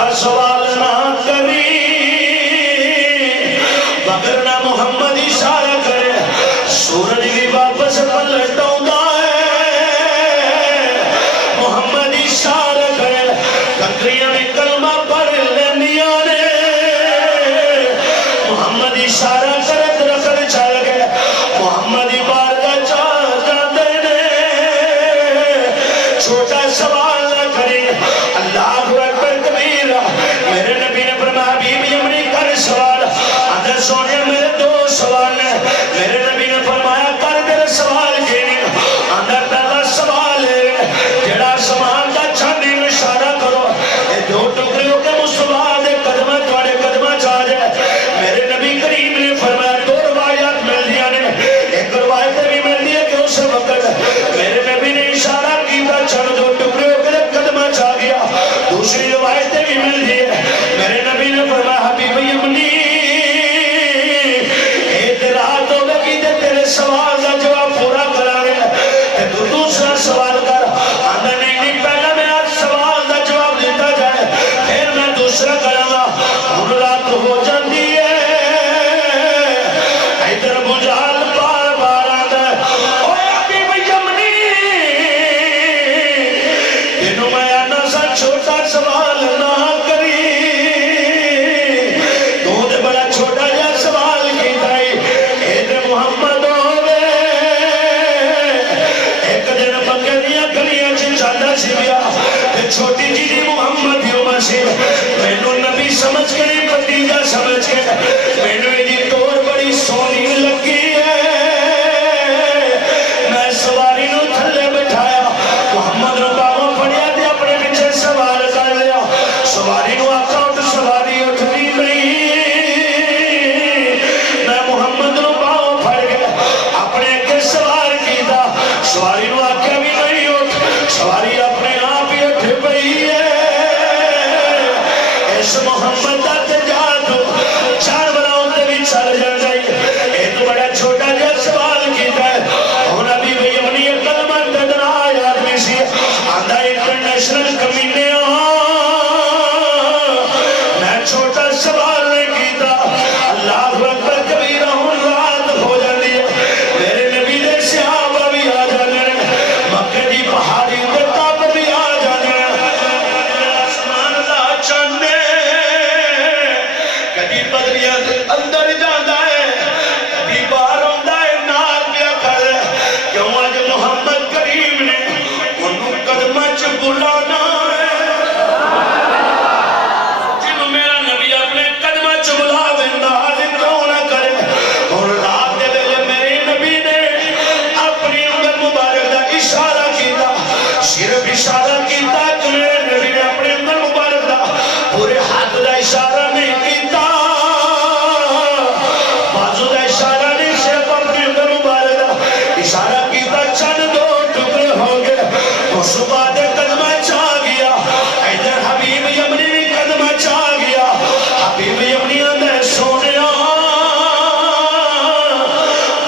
چھوٹا سوال نہ کری مگر نہ محمد اشارہ کرے سورج بھی واپس پلٹ آؤندا ہے محمد اشارہ کرے بکریاں بھی کلمہ پڑھ لیندیاں نے محمد اشارہ کرے درخت چل گئے محمد بارگاہ جاندے نے چھوٹا سوال نہ کریں اللہ اکبر کبیرہ میرے نبی نے فرمایا حبیب یمنی کر سوال اندر سونے میرے دو سوال ہیں میرے نبی نے فرمایا کر تیرے سوال کینے اندر پہلا سوال ہے جڑا سمان کا چاندی میں اشارہ کرو اے دو ٹکریوں کے مصطفیٰ دے قدمہ توڑے قدمہ چاہ جائے میرے نبی کریم نے فرمایا دو روایات مل دیا نے ایک روایت بھی مل دیا کہ اس وقت میرے نبی نے اشارہ کیتا چند دو ٹکریوں کے قدمہ چاہ گیا دوسری روایت بھی مل دی میرے نبی نے فرمایا حبیب یمنی اعتراض ہوگا کہ تیرے سوال کا جواب پورا کرا گیا تو دوسرا سوال کر آنا نہیں پہلا میں آج سوال کا جواب دیتا جائے پھر میں دوسرا کروں گا ہم رات ہو جاتی ہے ادھر بجال بار بار آتا ہے اوہ حبیب یمنی تینوں میں آنا سا چھوٹا سوال نہ کری تو دے بڑا چھوٹا جا سوال کی تائی اے محمد ہوئے ایک دن پکے دیا گلیاں چاہتا سی بیا چھوٹی جی دی محمد یوں مسیح میں نو نبی سمجھ کے نہیں پتیجہ سمجھ کے میں نو یہ طور بڑی سونی لگی ہے میں سواری نو تھلے بٹھایا محمد نو باہوں پڑیا دے اپنے بچے سوار کر لیا سواری نو آقا اٹھ سواری اٹھنی نہیں میں محمد نو باہوں پڑ گیا اپنے کے سوار کی دا سواری نو آقا بھی نہیں اٹھ سواری اپنے آپ ہی اٹھ پئی ہے اس محمد دا تجاد جانوراں تے بھی چل جاندے ایک بڑا چھوٹا جہا سوال کیتا ہے ہن ابھی بھی اپنی کلمہ تدنا آدمی سی آندا انٹرنیشنل کمینے میں چھوٹا سوال نہیں کیتا اللہ اکبر کبیرہ ہن رات ہو جاندی ہے میرے نبی دے صحابہ بھی آ جانے مکے دی پہاڑی تے تاپ بھی آ جانے آسمان دا چاندے کدی بدریاں دے اندر جاندا ہے کدی باہر ہوندا ہے نال پیا کر کیوں اج محمد کریم نے انہوں قدمہ چ بلانا جنہوں میرا نبی اپنے قدمہ چ بلا ویندا حاضر کیوں نہ کرے اور رات دے ویلے میرے نبی نے اپنی انگل مبارک دا اشارہ کیتا صرف اشارہ کیتا کہ میرے نبی نے اپنے انگل مبارک دا پورے ہاتھ دا اشارہ نہیں کیتا بازو دا اشارہ نہیں صرف اپنی انگل مبارک دا اشارہ کیتا چند دو ٹکڑے ہو گئے اس بعد قدمہ چاہ گیا ادھر حبیب یمنی بھی قدمہ چاہ گیا حبیب یمنی اندر سونے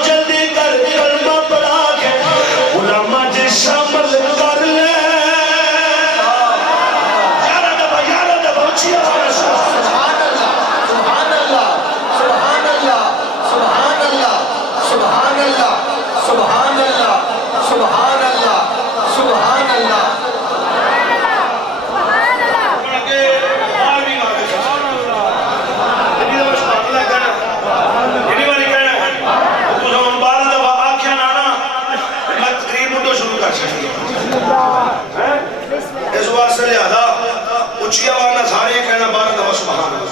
جلدی کر کلمہ پڑھا کے علماء جی شامل کر لے یارہ دبا اچھی آواز سبحان اللہ سبحان اللہ سبحان اللہ سبحان اللہ سبحان اللہ سبحان اللہ سبحان اللہ اس واسطے لہذا اچھی آواز نہ سارے کہنا 12 دفعہ سبحان اللہ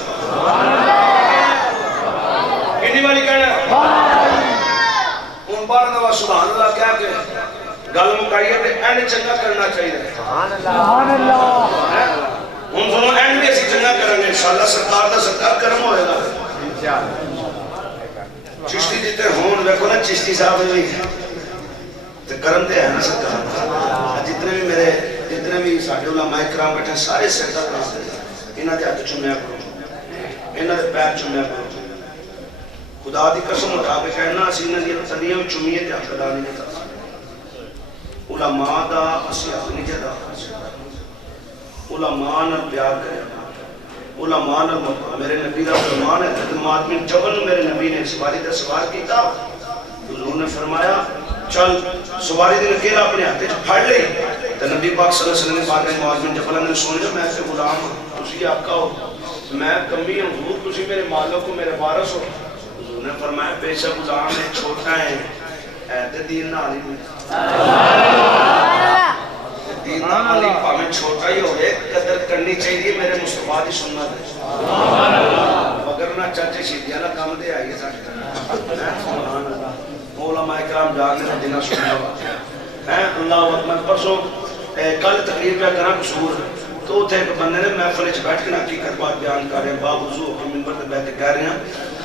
کتنی باری کہنا ان 12 دفعہ سبحان اللہ کیا کہ گل مکائیے تے اینڈ چنگا کرنا چاہیے سبحان اللہ ہن سنو اینڈ بھی اسی چنگا کریں گے انشاءاللہ سرکار دا سرکار کرم ہوئے گا چشتی جتے ہون ویکھو نا چشتی صاحب بھی تے کرم تے ہے نا سرکار جتنے بھی میرے جتنے بھی ساڈے علماء کرام بیٹھے سارے سجدہ کرتے انہاں دے ہاتھ چومیا کرو انہاں دے پیر چومیا کرو خدا دی قسم اٹھا کے کہنا اسی انہاں دی تلیاں چومیے تے ہاتھ لا نہیں دیتا علماء دا اسی ہاتھ نہیں جدا علماء نال پیار کرے علماء میرے نبی کا فرمان ہے حضرت معاذ بن جبل میرے نبی نے سواری کا سوار کیتا حضور نے فرمایا چل سواری دن اکیلا اپنے ہاتھ پھڑ لے تو نبی پاک صلی اللہ علیہ وسلم نے پاک معاذ بن جبل نے سن لیا میں سے غلام ہوں تسی آقا ہو میں کمی ہوں حضور تسی میرے مالک ہو میرے وارث ہو حضور نے فرمایا بے شک غلام ہے چھوٹا ہے اے دین نہ علی دین علی پاہمیں چھوٹا ہی ہوئے قدر کرنی چاہیے میرے مصطفیٰ دی سنت ہے مگر نہ چاچے شیدیاں نہ کام دے آئیے ساتھ سبحان اللہ علماء اکرام جاگنے سے جنہ سننا ہے اللہ اکبر پرسوں کل تقریر پہ کرنا قصور تو تھے ایک بندے نے محفل وچ بیٹھ کے حقیقت بات بیان کر رہے ہیں باب وضو ہم منبر پہ بیٹھ کے کہہ رہے ہیں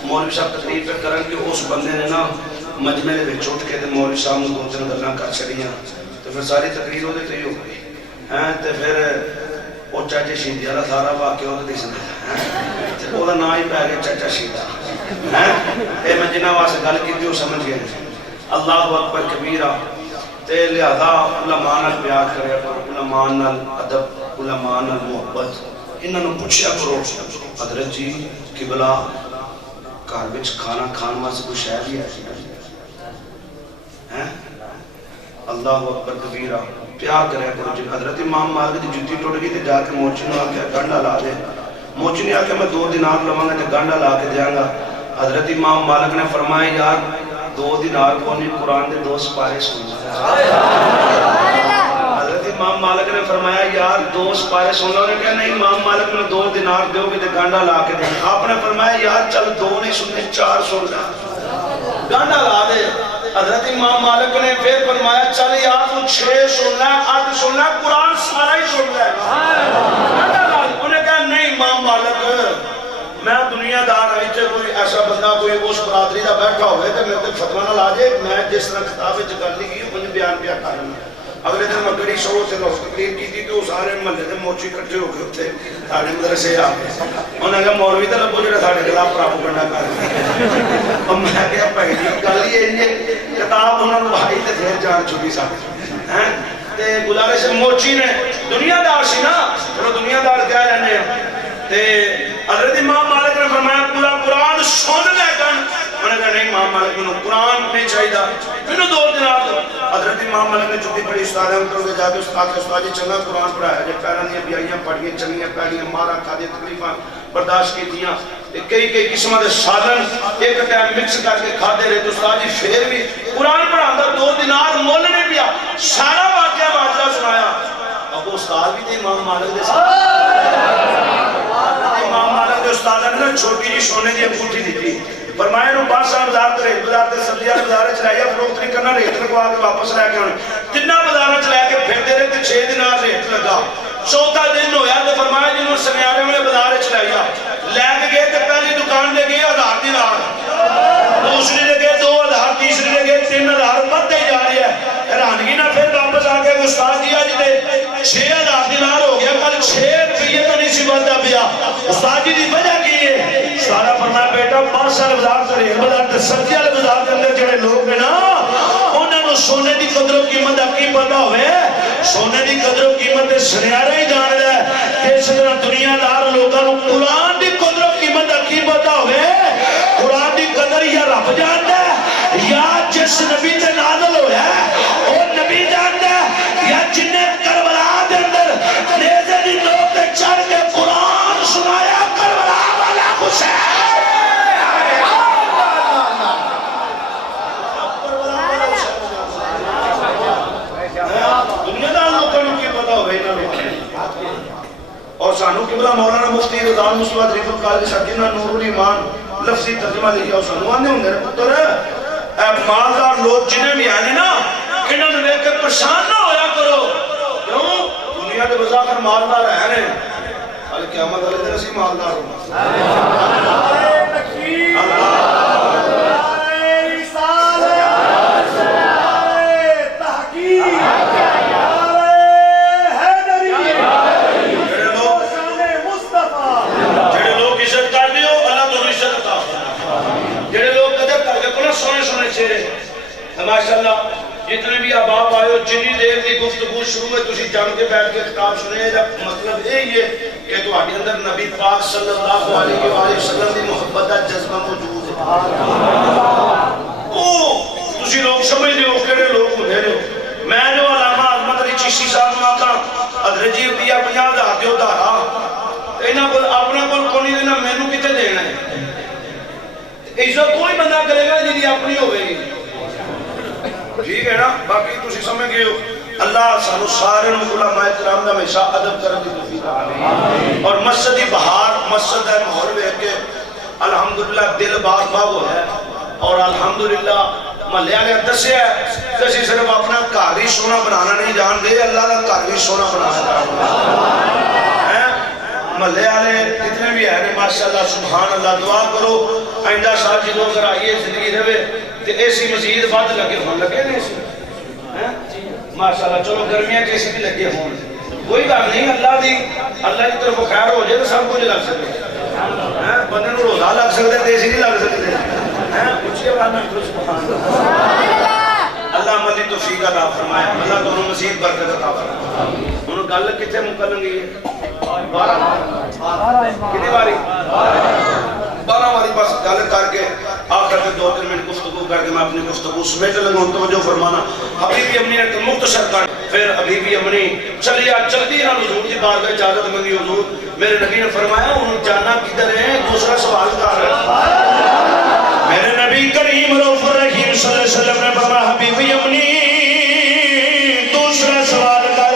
مولوی صاحب تقریر پہ کرن کہ اس بندے نے نا مجمع دے وچ اٹھ کے تے مولوی صاحب نوں دو تین گلاں کر چھڑیاں تو پھر ساری تقریر اودے تے ہی ہو گئی ہیں تے پھر او چاچے شیدی والا سارا واقعہ اودے تے سنا او دا نام ہی پے گیا چاچا شیدا ہیں اے میں جنہاں واسطے گل کیتی او سمجھ گئے اللہ اکبر کبیرہ تے لہذا علماء نال پیار کریا کرو علماء نال ادب علماء نال محبت انہاں نوں پوچھیا کرو حضرت جی قبلہ گھر وچ کھانا کھان واسطے کوئی شے بھی ہے ہیں اللہ اکبر کبیرہ پیار کریا کرو جی حضرت امام مالک دی جُتی ٹوٹ گئی تے جا کے موچی نوں آ کے گانڈا لا دے موچی نے آ کے میں 2 دینار لواں گا تے گانڈا لا کے دیاں گا حضرت امام مالک نے فرمایا یار 2 دینار کو نہیں قرآن دے 2 سپارے سن لو حضرت امام مالک نے فرمایا یار 2 سپارے سن لو نے کہا نہیں امام مالک نے 2 دینار دیو گے تے گانڈا لا کے دیں آپ نے فرمایا یار چل 2 نہیں سننے 4 سن لے گانڈا لا دے حضرت امام مالک نے پھر فرمایا چل یار تو 6 سن لے 8 سن لے قرآن سارا ہی سن لے انہیں کہا نہیں امام مالک میں دنیا دار آئیچے کوئی ایسا بندہ کوئی اس برادری دا بیٹھا ہوئے تو میں فتوہ نہ لاجے میں جس طرح خطاب چکر لی گئی انہیں بیان پیا کرنا اگلے دن میں گڑی شروع سے لوگ تقریر کی تھی تو سارے محلے سے موچی کٹھے ہو گئے تھے سارے مدرسے آ گئے انہوں نے کہا مولوی تو لبو جڑے سارے خلاف پراپوگنڈا کر رہے اور میں کہا پہلی گل یہ کتاب انہوں نے بھائی تے پھر جان چکی سارے تے گزارے سے موچی نے دنیا دار سی نا چلو دنیا دار کہہ رہنے ہیں تے حضرت امام مالک نے فرمایا پورا قرآن سن لے کن میں نے کہا نہیں امام مالک میں قرآن نہیں چاہیے میں نے 2 دینار دو حضرت امام مالک نے چھٹی پڑھی استاد احمد کے جا کے استاد کے استاد جی چنگا قرآن پڑھایا جب پیروں دیا بیائیاں پڑھیاں چنگیاں پہلیاں مارا کھادے تکلیفاں برداشت کی دیاں کئی قسم کے سادن ایک ٹائم مکس کر کے کھادے رہے تو استاد جی پھر بھی قرآن پڑھاتا 2 دینار مول نہیں پیا سارا واقعہ واقعہ سنایا اب استاد بھی تھے امام مالک دے ساتھ امام مالک دے استاد نے چھوٹی جی سونے دی انگوٹھی دی فرمایا نو 5 سال بازار تے بازار تے سبزیاں بازار چلایا فروخت نہیں کرنا ریٹ لگوا کے واپس لے کے آنے تیناں بازار چلا کے پھرتے رہے تے 6 دینار ریٹ لگا چوتھا دن ہویا تے فرمایا جنوں سنیارے میں بازار چلایا لے کے گئے تے پہلی دکان دے گئے 1000 دینار دوسری دے گئے 2000 تیسری دے گئے 3000 بڑھتے جا رہی ہے حیرانگی نہ پھر واپس آ کے استاد جی اج تے 6000 دینار ہو گیا کل 6 روپے تو نہیں سی بنتا پیا استاد جی دی وجہ کی ہے سارا فرمایا بیٹا 5 سال بازار تے ریل بازار تے سبزی والے بازار دے اندر جڑے لوگ ہیں نا انہاں نوں سونے دی قدر و قیمت دا کی پتہ ہوئے سونے دی قدر و قیمت تے سنیارا ہی جاندا ہے کہ اس طرح دنیا دار لوکاں نوں قرآن دی قدر و قیمت دا کی پتہ ہوئے قرآن دی قدر یا رب جاندا ہے یا جس نبی تے نازل ہویا ہے او نبی جاندا ہے یا جن نے کربلا دے اندر نیزے دی نوک تے چڑھ کے قرآن سنایا کربلا والا حسین دنیا دار لوکاں نوں کی پتہ ہوئے انہاں لوکاں اور سانو قبلہ مولانا مفتی رضوان مصطفیٰ ظریف القادری صاحب جنہاں نور الایمان لفظی ترجمہ لکھا سانو آنے ہوندے نے پتر اے مالدار لوگ جنہیں بھی آنے نا انہوں نے دیکھ کے پریشان نہ ہویا کرو کیوں دنیا کے بظاہر مالدار ہیں نے حال قیامت والے دن اسی مالدار ہوں ماشاءاللہ جتنے بھی احباب آئے ہو جنہی دیر کی گفتگو شروع میں تسی جان کے بیٹھ کے خطاب سنے جب مطلب یہی ہے کہ تواڈے اندر نبی پاک صلی اللہ علیہ وآلہ وسلم دی محبت دا جذبہ موجود ہے. تسی لوگ سمجھ دیو کیڑے لوگ ہوندے نے. میں جو علامہ عظمت علی چشتی صاحب نوں آکھاں حضرت جی روپیہ 50,000 دیو دارا انہاں کول اپنا کول کوئی نہیں دینا مینوں کتے دینا ہے. عزت کوئی بندہ کرے گا جی اپنی ہوے گی. ٹھیک ہے نا. باقی تسی سمجھ گئے ہو. اللہ سانو سارے علماء کرام دا ہمیشہ ادب کرن دی توفیق عطا. اور مسجد بہار مسجد ہے ماحول ویکھ کے الحمدللہ دل باغ باغ ہو ہے. اور الحمدللہ محلے والے دسیا ہے کہ اسی صرف اپنا گھر ہی سونا بنانا نہیں جان دے, اللہ کا گھر بھی سونا بنانا جان دے. محلے والے جتنے بھی ہیں ماشاءاللہ سبحان اللہ. دعا کرو آئندہ سال جدو اگر آئیے زندگی رہے تو ایسی مزید بات لگے ہون لگے نہیں سی ماشاءاللہ. چلو گرمیاں جیسی بھی لگے ہون کوئی بات نہیں. اللہ کی طرف خیر ہو جائے تو سب کچھ لگ سکے. بندے نو روزہ لگ سکتے دیسی نہیں لگ سکتے. اللہ عملی توفیق عطا فرمائے. اللہ دونوں مزید برکت عطا فرمائے. انہوں گل کتے مکلن گئی ہے 12 کتنی باری 12 باری بس گل کر کے آخر میں 2-3 منٹ گفتگو کر کے میں اپنی گفتگو سمیٹ لگا ہوں. توجہ فرمانا. حبیبی امنی نے مختصر کر پھر حبیبی امنی چلی آج جلدی نہ حضور کی بات میں اجازت منگی. حضور میرے نبی نے فرمایا انہوں جانا کدھر ہے دوسرا سوال کر رہے. میرے نبی کریم رؤوف الرحیم صلی اللہ علیہ وسلم نے فرمایا حبیبی امنی دوسرا سوال کر.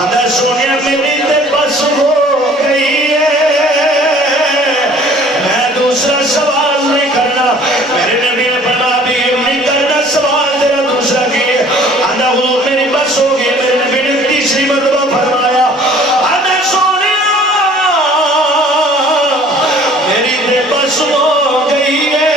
آدھا سونیا میری تے بس ہو گئی ہے میں دوسرا سوال نہیں کرنا. میرے نبی نے فرمایا حبیبی امنی کرنا سوال تیرا دوسرا کی ہے. آدھا حضور میری بس ہو گئی. میرے نبی نے تیسری مرتبہ فرمایا آدھا سونیا میری تے بس ہو گئی ہے.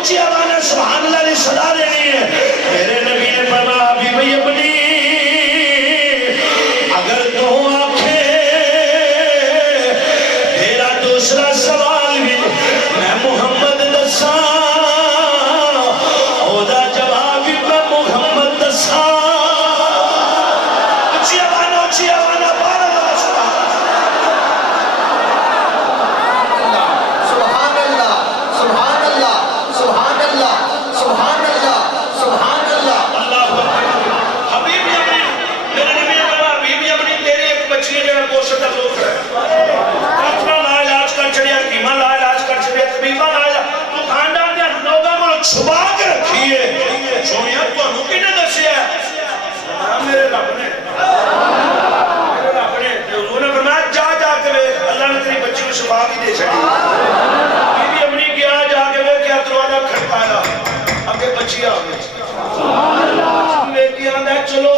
اچھی آواز سبحان اللہ نے صدا دینی ہے. میرے نبی نے فرمایا حبیبی اپنی اگر تو آنکھیں تیرا دوسرا سوال بھی میں محمد دساں اودا جواب بھی میں محمد دساں. اچھی آواز بار اللہ سبحان اللہ سبحان اللہ سبحان اللہ سبحان اللہ سبحان اللہ. حبیبی اپنی میرے نبی نے کہا حبیبی اپنی تیری ایک بچی ہے جنہا گوشت کا لوگ ہے کافرہ لا علاج کر چڑیا قیمہ لا علاج کر چڑیا طبیبہ لا علاج تو خاندان دیا لوگاں کو چھپا کے رکھی ہے. سونیا تو انہوں کی نے دسیا ہے میرے رب نے حضور نے فرمایا جا کے اللہ نے تیری بچی کو شفا بھی دے سکتی. بیوی اپنی گیا جا کے وہ کیا دروازہ کھڑکایا اگے بچی آ گئی. بیٹی آندا ہے چلو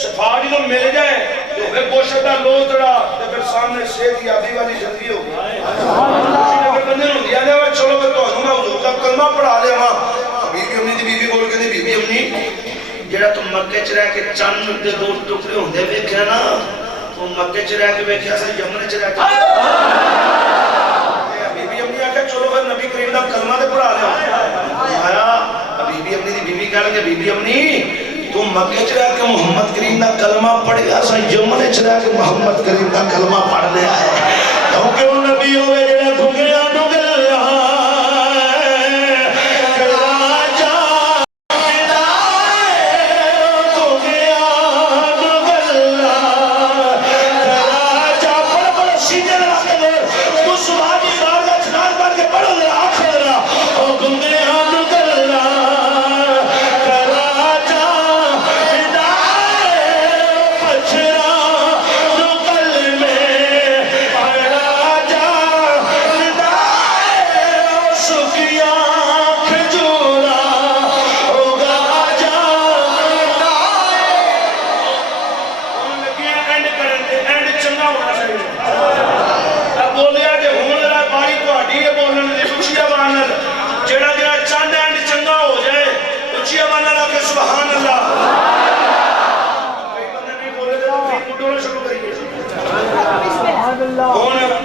شفا جو مل جائے تو پھر گوشت کا لوتڑا تو پھر سامنے صحت یابی والی زندگی ہو گئی. اگر بندے نوں دیا جائے چلو میں تانوں میں حضور کا کلمہ پڑھا لیاواں. بیوی اپنی دی بیوی بول کے دی بیوی اپنی جڑا تم مکے چ رہ کے چند دے 2 ٹکڑے ہوندے ویکھیا نا تو مکے چ رہ کے ویکھیا سی یمن چ رہ کے بیوی اپنی آ کے چلو پھر نبی کریم دا کلمہ تے پڑھا لیا. آیا بیوی اپنی دی بیوی کہہ لگے بیوی اپنی تم مکے چ رہ کے محمد کریم دا کلمہ پڑھیا سا یمن چ رہ کے محمد کریم دا کلمہ پڑھ لیا ہے کیونکہ وہ نبی ہوئے جڑا گھگیا نو گل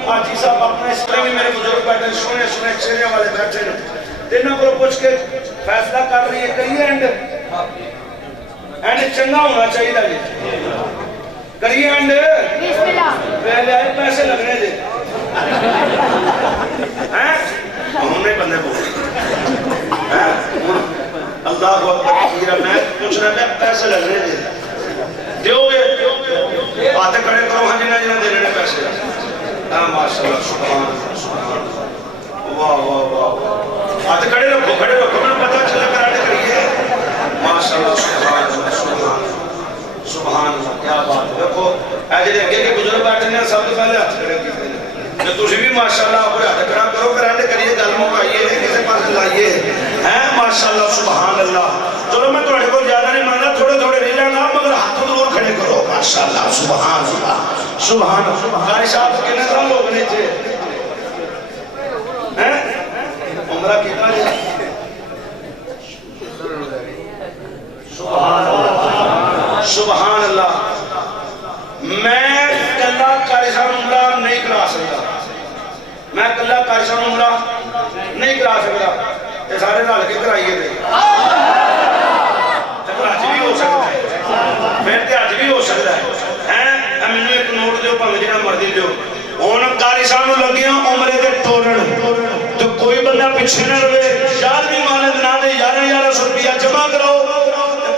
حاجی صاحب اپنے اس طرح میرے بزرگ بیٹھے سونے سونے چہرے والے بیٹھے تینوں کو پوچھ کے فیصلہ کر رہی ہے کریے اینڈ چنگا ہونا چاہیے جی کریے انڈ پہلے آئے پیسے لگنے جی ہم نے بندے بول اللہ کو اکبر میں پوچھ رہا ہے پیسے لگنے جی دیو گے باتیں کھڑے کرو ہاں جنہ جنہ دے رہے پیسے ماشاءاللہ سبحان اللہ واہ واہ واہ باتیں کھڑے رکھو میں پتہ چلا کرانے کریے ماشاءاللہ سبحان اللہ سبحان اللہ کیا بات ہے دیکھو ایجے دے اگے کے بزرگ بیٹھے ہیں سب سے پہلے ہاتھ کھڑے کیتے ہیں جو تجھے بھی ماشاءاللہ آپ ہاتھ کھڑا کرو کرانے کریے گل مکائیے کسے پاس لائیے ہیں ماشاءاللہ سبحان اللہ چلو میں تھوڑے کو زیادہ نہیں ماننا تھوڑے تھوڑے نہیں لینا مگر ہاتھ ضرور کھڑے کرو ماشاءاللہ سبحان اللہ سبحان اللہ قاری صاحب کتنے سال لوگ نہیں تھے ہیں عمرہ کتنا ہے سبحان اللہ سبحان اللہ میں کلہ قاری صاحب عمرہ نہیں کرا سکتا میں کلہ قاری صاحب عمرہ نہیں کرا سکتا یہ سارے نال کے کرائیے دے آج بھی ہو سکتا ہے پھر تے آج بھی ہو سکتا ہے میں ایک نوٹ دیو پاویں جڑا مرضی دیو ہن قاری صاحب نوں لگیاں عمرے دے ٹورن تو کوئی بندہ پیچھے نہ رہے شاد بھی مالد نہ دے 1100 روپیہ جمع کرو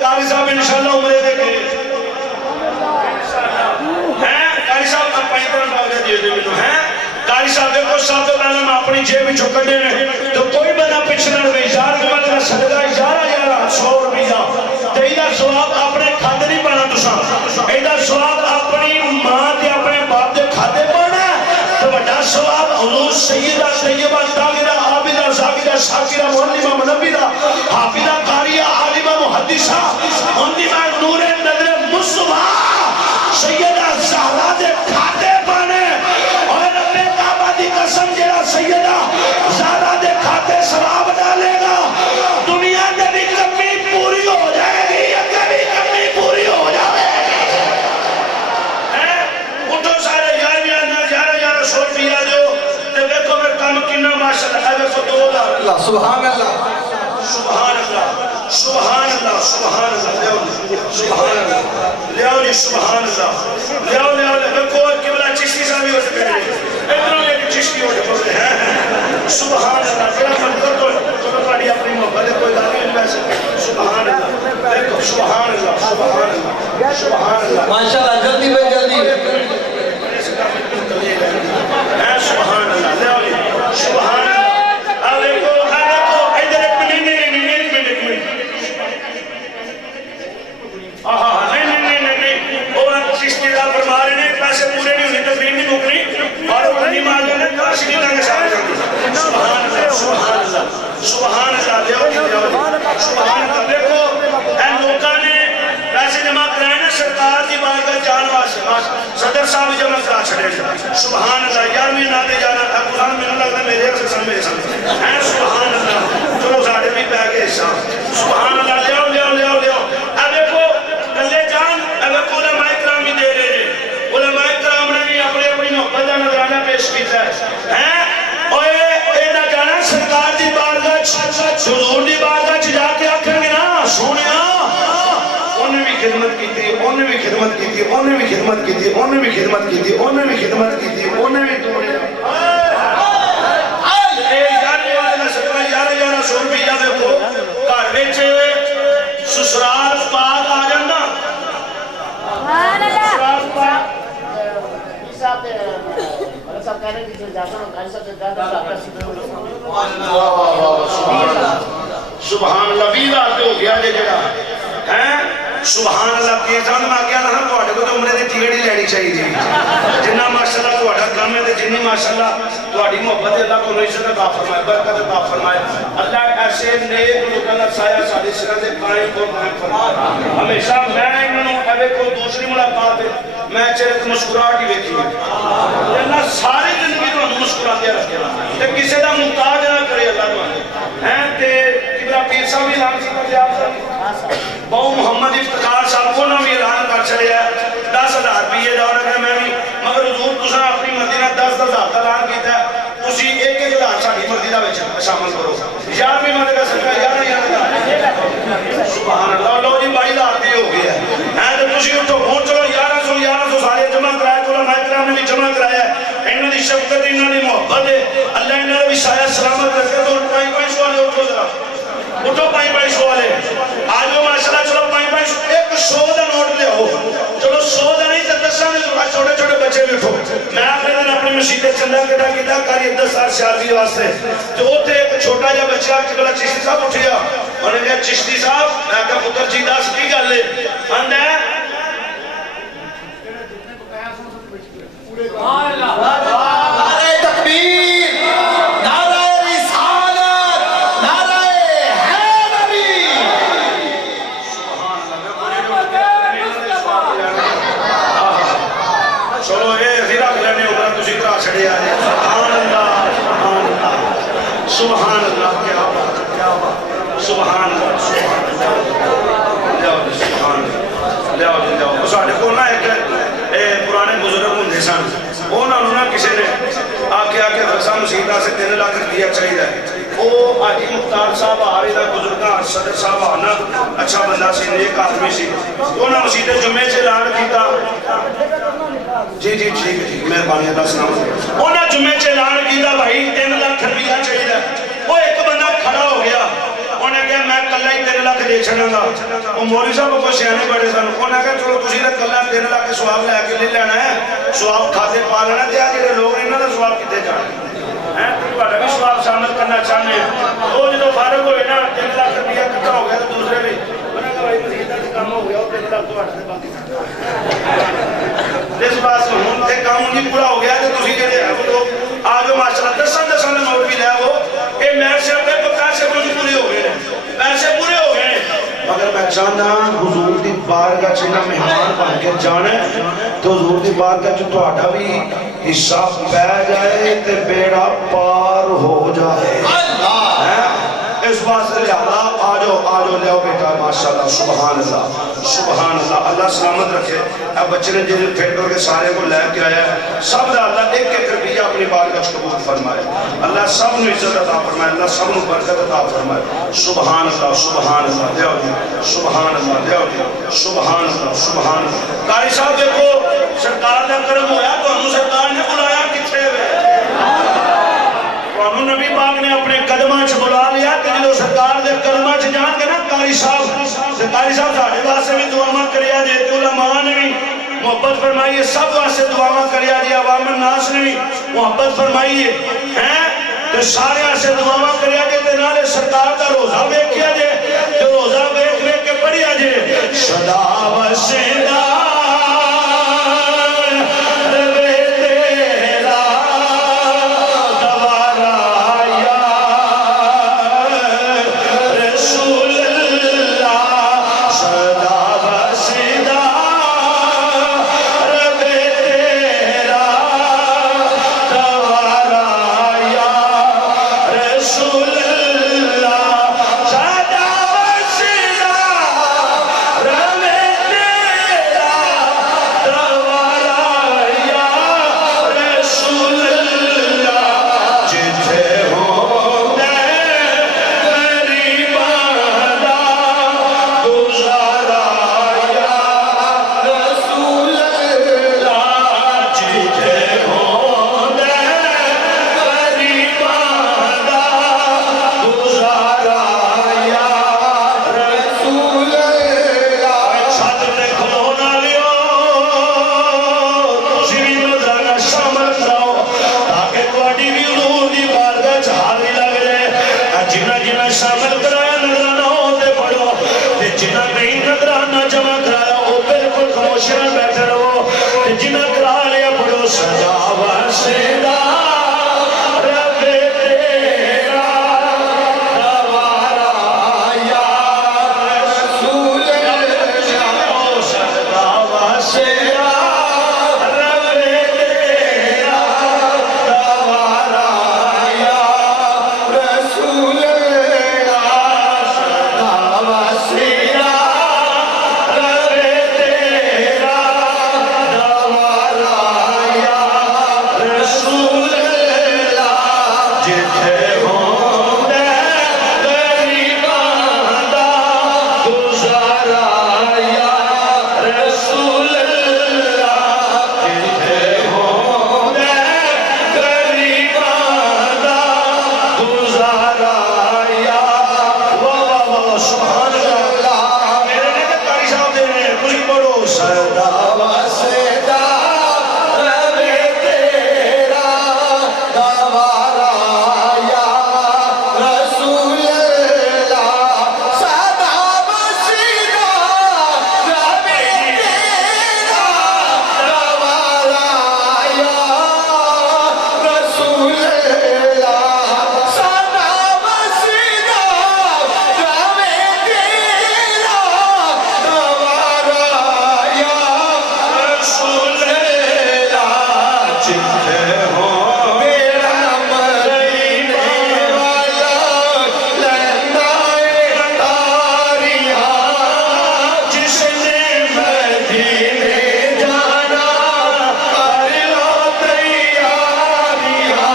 قاری صاحب انشاءاللہ عمرے دے گئے قاری صاحب آپ پائیں پر باوجہ دیو دے منو ہیں قاری صاحب دیکھو سب تو پہلے میں اپنی جیب میں چکڑے نے تو کوئی بندہ پیچھے نہ رہے یار کے بعد میں صدقہ 1100 روپیہ تیدہ سواب اپنے کھاتے نہیں پانا تسا ایدہ سواب اپنی ماں دے اپنے باپ دے کھاتے پانا تو بڑا سواب حضور سیدہ طیبہ تاغرہ عابدہ زاگرہ شاکرہ معلمہ منبیدہ حافظہ قاریہ عالمہ محدثہ منیمہ نور نظر مصطفیٰ سیدہ زہرہ دے کھاتے پانے اور رب کعبہ دی قسم جڑا سیدہ زہرہ دے کھاتے سواب ڈالے گا دنیا دے بھی کمی پوری ہو جائے گی یا کبھی کمی پوری ہو جائے گی اٹھو سارے یار سو پیا جو تے دیکھو میں کام کنا ماشاءاللہ ہے دیکھو 2000 اللہ سبحان اللہ سبحان اللہ سبحان اللہ سبحان اللہ سبحان اللہ لیاؤ جی سبحان اللہ لیاؤ دیکھو قبلہ چشتی صاحب ہی ہو سکتے ہیں اتنا ایک چشتی ہو سکتے ہیں سبحان اللہ بڑا مطلب تو چلو پاڑی اپنی محبت ہے کوئی داری نہیں بیسے سبحان اللہ دیکھو سبحان اللہ سبحان اللہ سبحان اللہ ماشاءاللہ جلدی بے جلدی سبحان اللہ لیاؤ جی سبحان اللہ دیکھو ادھر ایک منٹ نہیں وہ چشتی دا فرما رہے ہیں پیسے پورے نہیں ہونے تقریر نہیں مکنی اور وہ نہیں مانگے نے کاش نہیں لگے سارے سبحان اللہ سبحان اللہ سبحان اللہ دیو سبحان اللہ دیکھو اے لوکاں نے پیسے جمع کرائے نا سرکار دی بارگاہ جان واسطے صدر صاحب جمع کرا چھڑے سبحان اللہ یار میں نہ دے جانا قرآن میں نہ لگتا میرے سے سمجھے ہیں سبحان اللہ چلو ساڑھے بھی پہ گئے سبحان اللہ لیاؤ اب دیکھو کلے جان اب دیکھو علماء اکرام بھی دے رہے ہیں علماء اکرام نے بھی اپنی محبت کا نظرانہ پیش کیتا ہے اور اے نہ جانا سرکار دی بارگاہ حضور دی بارگاہ جا کے آکھیں گے نا سونیا انہیں بھی خدمت کی تھی انہیں بھی خدمت کی تھی انہیں بھی خدمت کی تھی انہیں بھی خدمت کی تھی انہیں بھی خدمت کی تھی انہیں بھی توڑے یار سو روپیہ دیکھو گھر بیچے سسرال پاک آ جانا سسرال پاک سبحان اللہ 20 آتے ہو گیا جے جڑا سبحان اللہ کی جان میں کیا نہ تو اٹھ کو تو عمرے دی ٹکٹ ہی لینی چاہیے جی جنہ ماشاءاللہ تہاڈا کام ہے تے جنی ماشاءاللہ تہاڈی محبت اللہ کو عزت عطا فرمائے برکت عطا فرمائے اللہ ایسے نیک لوکاں دا سایہ ساڈے سراں تے قائم فرمائے ہمیشہ میں انہاں نوں اے کو دوسری ملاقات میں چہرے مسکراہٹ ہی ویکھی ہے اللہ ساری زندگی تانوں مسکراندے رکھے تے کسے دا محتاج نہ کرے اللہ تانوں ہیں تے کبلا پیر صاحب بھی اعلان کیتے آپ بہو محمد افتخار صاحب کو بھی اعلان کر چلے ہے 10,000 روپیے دا اور میں بھی مگر حضور تساں اپنی مرضی نال 10,000 دا اعلان کیتا ہے تسی ایک ساڈی مرضی دا وچ شامل کرو یار بھی مدد کر سکتا یار سبحان اللہ لو جی 22,000 دی ہو گیا شاید سلامت رکھے تو 5 سوالے اٹھو ذرا اٹھو 5 سوالے آجو ماشاءاللہ چلو 5 ایک 100 دا نوٹ لے ہو چلو 100 دا نہیں تو 10 میں چھوٹے چھوٹے بچے بھی اٹھو میں آخری دن اپنی مسجد چندہ کٹا کیتا کاری 10 سال شادی واسطے تو وہ تھے ایک چھوٹا جا بچہ چکلا چشتی صاحب اٹھیا انہوں نے کہا چشتی صاحب میں کہا پتر جی 10 کی گل لے اندہ ہے نعرہ تکبیر، نعرہ رسالت، نعرہ حیدری۔ چلو یہ ہی رکھ لینے ہوگا تجھے اترا چھڑے آئے سبحان اللہ سبحان اللہ کیا بات کیا بات سبحان اللہ سبحان اللہ لیاؤ جی لیاؤ ساڑھے کو نا ایک پرانے بزرگ ہوں سن انہوں نے کسی نے آکے آکے رسا مسیدہ سے 3 لاکھ دیا چاہیے وہ آجی مختار صاحب آرہی دا بزرگاں صدر صاحب آنا اچھا بندہ سی نیک آدمی سی انہوں نے مسیدہ جمعے سے اعلان کیتا جی جی ٹھیک ہے جی مہربانی اللہ سلام انہوں نے جمعے سے اعلان کیتا بھائی 3 لاکھ روپیہ چاہیے وہ ایک بندہ کھڑا ہو گیا انہوں نے کہا میں کلہ ہی 3 لاکھ دے چھڑا گا وہ مولوی صاحب کو سیانے بڑے سن انہوں نے کہا چلو تسی نے کلہ 3 لاکھ کے سواب لے کے لے لینا ہے سواب کھاتے پا لینا دیا جڑے لوگ انہوں نے سواب کتے جانے تمہارا بھی سواب شامل کرنا چاہنے وہ جو فارغ ہوئے نا 3 لاکھ روپیہ کٹا ہو گیا تو دوسرے بھی انہوں نے کہا بھائی مسیدہ سے کام ہو گیا وہ 3 لاکھ تو ہٹ سے باقی اس بات سے ہوں تے کام نہیں پورا ہو گیا تو تسی جڑے ہیں وہ لوگ آجو ماشاءاللہ 10 نوٹ بھی لے وہ کہ میں سے اپنے کو پیسے پورے ہو گئے پیسے پورے ہو گئے مگر میں چاہنا حضور دی بارگاہ چنا مہمان بن کے جانے تو حضور دی بارگاہ چ تہاڈا بھی حصہ پہ جائے تے بیڑا پار ہو جائے اس بات سے لہذا آجو لیاؤ بیٹا ماشاءاللہ سبحان اللہ اللہ سلامت رکھے اب بچے نے جن پھر کر کے سارے کو لے کے آیا ہے سب دا اللہ 1 روپیہ اپنی بارگاہ قبول فرمائے اللہ سب نے عزت عطا فرمائے اللہ سب نے برکت عطا فرمائے سبحان اللہ لیاؤ جی سبحان اللہ لیاؤ جی سبحان اللہ قاری صاحب دیکھو سرکار دا کرم ہویا تو ہم سرکار نے بلایا کتھے ہوئے تو نبی پاک نے اپنے قدمہ چھ بلا لیا کہ جو سرکار دے قدمہ چھ جان کے نا قاری صاحب ساڑھے واسے بھی دعا کریا جے کہ علماء نے بھی محبت فرمائیے سب واسے دعا کریا جے عوام الناس نے بھی محبت فرمائیے تو سارے واسے دعا کریا جے تے نالے سرکار دا روزہ بیکھیا جے جو روزہ بیکھ کے پڑھیا جے صدا وسیدہ سدا وسدا رہے تیرا گوارا یا رسول اللہ سدا وسدا رہے تیرا گوارا یا رسول اللہ سدا وسدا رہے تیرا گوارا یا رسول اللہ جتھے ہو میرا مدینے والا لہنائے تاریاں جس نے مدینے جانا کر لو تیاریاں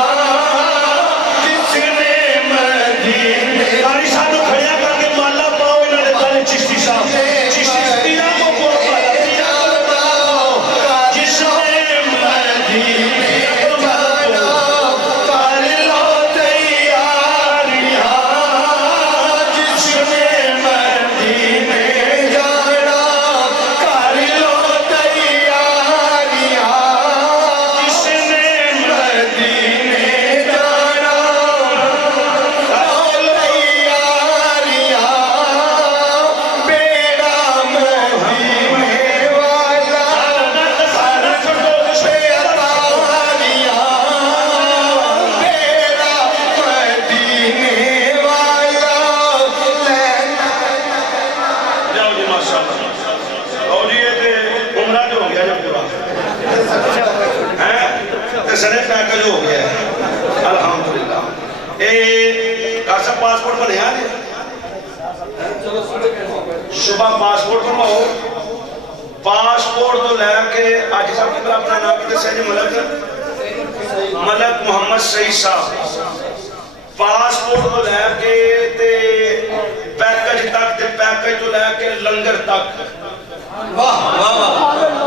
جس نے مدینے قاری صاحب کو کھڑیا کر کے مالا پاؤ انہوں نے کہا چشتی صاحب چشتی پیرا کو پورا پایا جس نے مدینے جانا کر لو تیاریاں جس نے مدینے جانا کر لو تیاریاں جس نے مدینے جانا تیاریاں بیڑا مدینے والا جاؤ جی ماشاءاللہ آؤ جی یہ تے عمرہ جو ہو گیا جو پورا ہیں تے سنے پیکج ہو گیا ہے الحمدللہ اے کاسا پاسپورٹ بنے آنے شبہ پاسپورٹ بنواؤ پاسپورٹ تو لے کے آج صاحب کی طرح اپنا نام کی دسیا جی ملک محمد سعید صاحب پاسپورٹ تو لے کے تے پیکج تک تے پیکج تو لے کے لنگر تک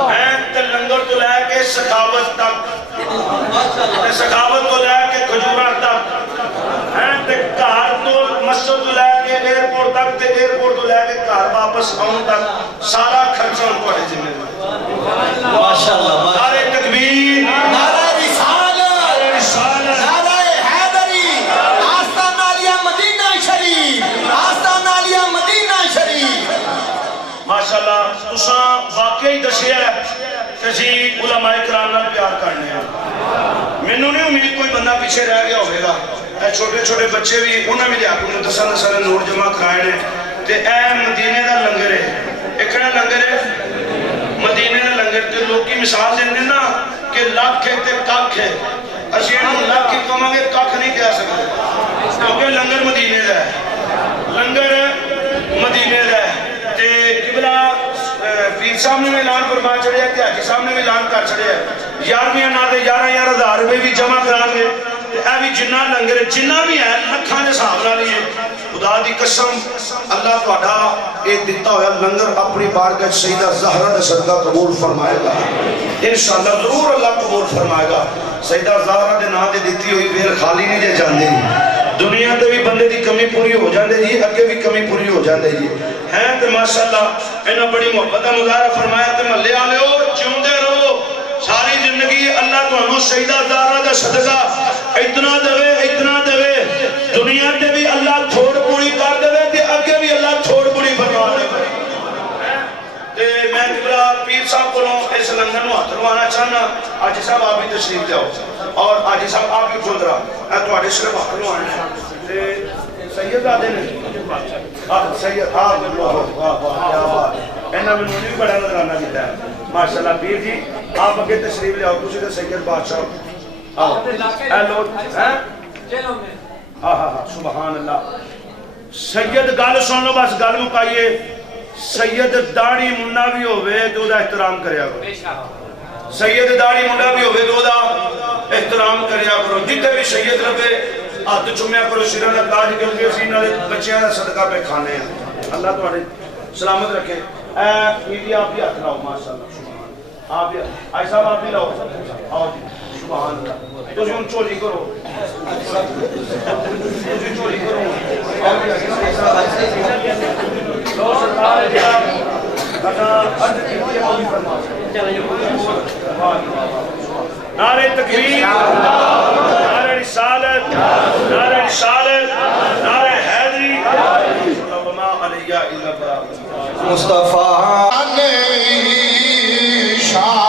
ہیں تے لنگر تو لے کے سخاوت تک تے سخاوت تو لے کے کھجورہ تک ہیں تے کار تو مسجد تو لے کے ایئرپورٹ تک تے ایئرپورٹ تو لے کے کار واپس آؤں تک سارا خرچہ ان کو ہے ذمہ دار ماشاءاللہ نعرہ تکبیر نعرہ رسالت نعرہ حیدری آستان عالیہ مدینہ شریف آستان عالیہ مدینہ شریف ماشاءاللہ تساں واقعی دسیا ہے کہ جی علماء کرام نال پیار کرنے ہیں مینوں نہیں امید کوئی بندہ پیچھے رہ گیا ہوئے گا اے چھوٹے چھوٹے بچے بھی انہاں بھی لیا کے دساں سارے نور جمع کرائے نے تے اے مدینے دا لنگر ہے ایک کہڑا لنگر ہے مدینے دا لنگر تے لوکی مثال دیندے نا کہ لاکھ ہے تے ککھ ہے اسی انہوں لاکھ کی کہاں گے ککھ نہیں کہہ سکتے کیونکہ لنگر مدینے دا ہے لنگر مدینے دا ہے تے قبلہ پیر صاحب نے بھی اعلان فرما چڑھیا تے حاجی صاحب نے بھی اعلان کر چڑھیا 11ویں نا دے 11,000 روپے بھی جمع کران گے تے اے بھی جنہ لنگر ہے جنہ بھی ہے لکھاں دے حساب نال ہی ہے خدا دی قسم اللہ تہاڈا اے دتا ہویا لنگر اپنی بارگاہ سیدہ زہرا دا صدقہ قبول فرمائے گا انشاءاللہ ضرور اللہ قبول فرمائے گا سیدہ زہرا دے نام دے دتی ہوئی پھر خالی نہیں جے جاندے دنیا تے بھی بندے دی کمی پوری ہو جاندے جی اگے بھی کمی پوری ہو جاندے جی ہیں تے ماشاءاللہ انہاں بڑی محبت دا مظاہرہ فرمایا تے محلے والےو جیوندے رہو ساری زندگی اللہ تانوں سیدہ زہرا دا صدقہ اتنا دے دنیا تے بھی اللہ تھوڑ پوری کر دے تے اگے بھی اللہ تھوڑ پوری فرما دے تے میں قبلہ پیر صاحب کو اس لنگر نو ہاتھ لوانا چاہنا حاجی صاحب آپ بھی تشریف لے آؤ اور حاجی صاحب آپ بھی خود رہا اے تواڈے صرف ہاتھ لوانا ہے تے سید آدھے نے سید واہ واہ کیا بات انہاں میں بھی بڑا نظرانہ دیتا ہے ماشاءاللہ پیر جی آپ اگے تشریف لے آؤ تسی تے سید بادشاہ آؤ اے لوگ ہیں ہاں سبحان اللہ سید گل سن لو بس گل مکائیے سید داڑھی منڈا بھی ہوئے تو دا احترام کریا کرو سید داڑھی منڈا بھی ہوئے تو دا احترام کریا کرو جتے بھی سید ربے ہاتھ چومیا کرو سرہ نہ تاج کیونکہ اسی نہ بچیاں دا صدقہ پہ کھانے ہیں اللہ تمہارے سلامت رکھے اے میری آپ بھی ہاتھ لاؤ ماشاءاللہ آپ بھی آئی صاحب آپ بھی لاؤ آؤ جی سبحان اللہ تو ان چولی کرو چولی کرو نعرہ تکبیر، نعرہ رسالت، نعرہ رسالت، نعرہ حیدری، وما علیہ الا اللہ مصطفیٰ شاہ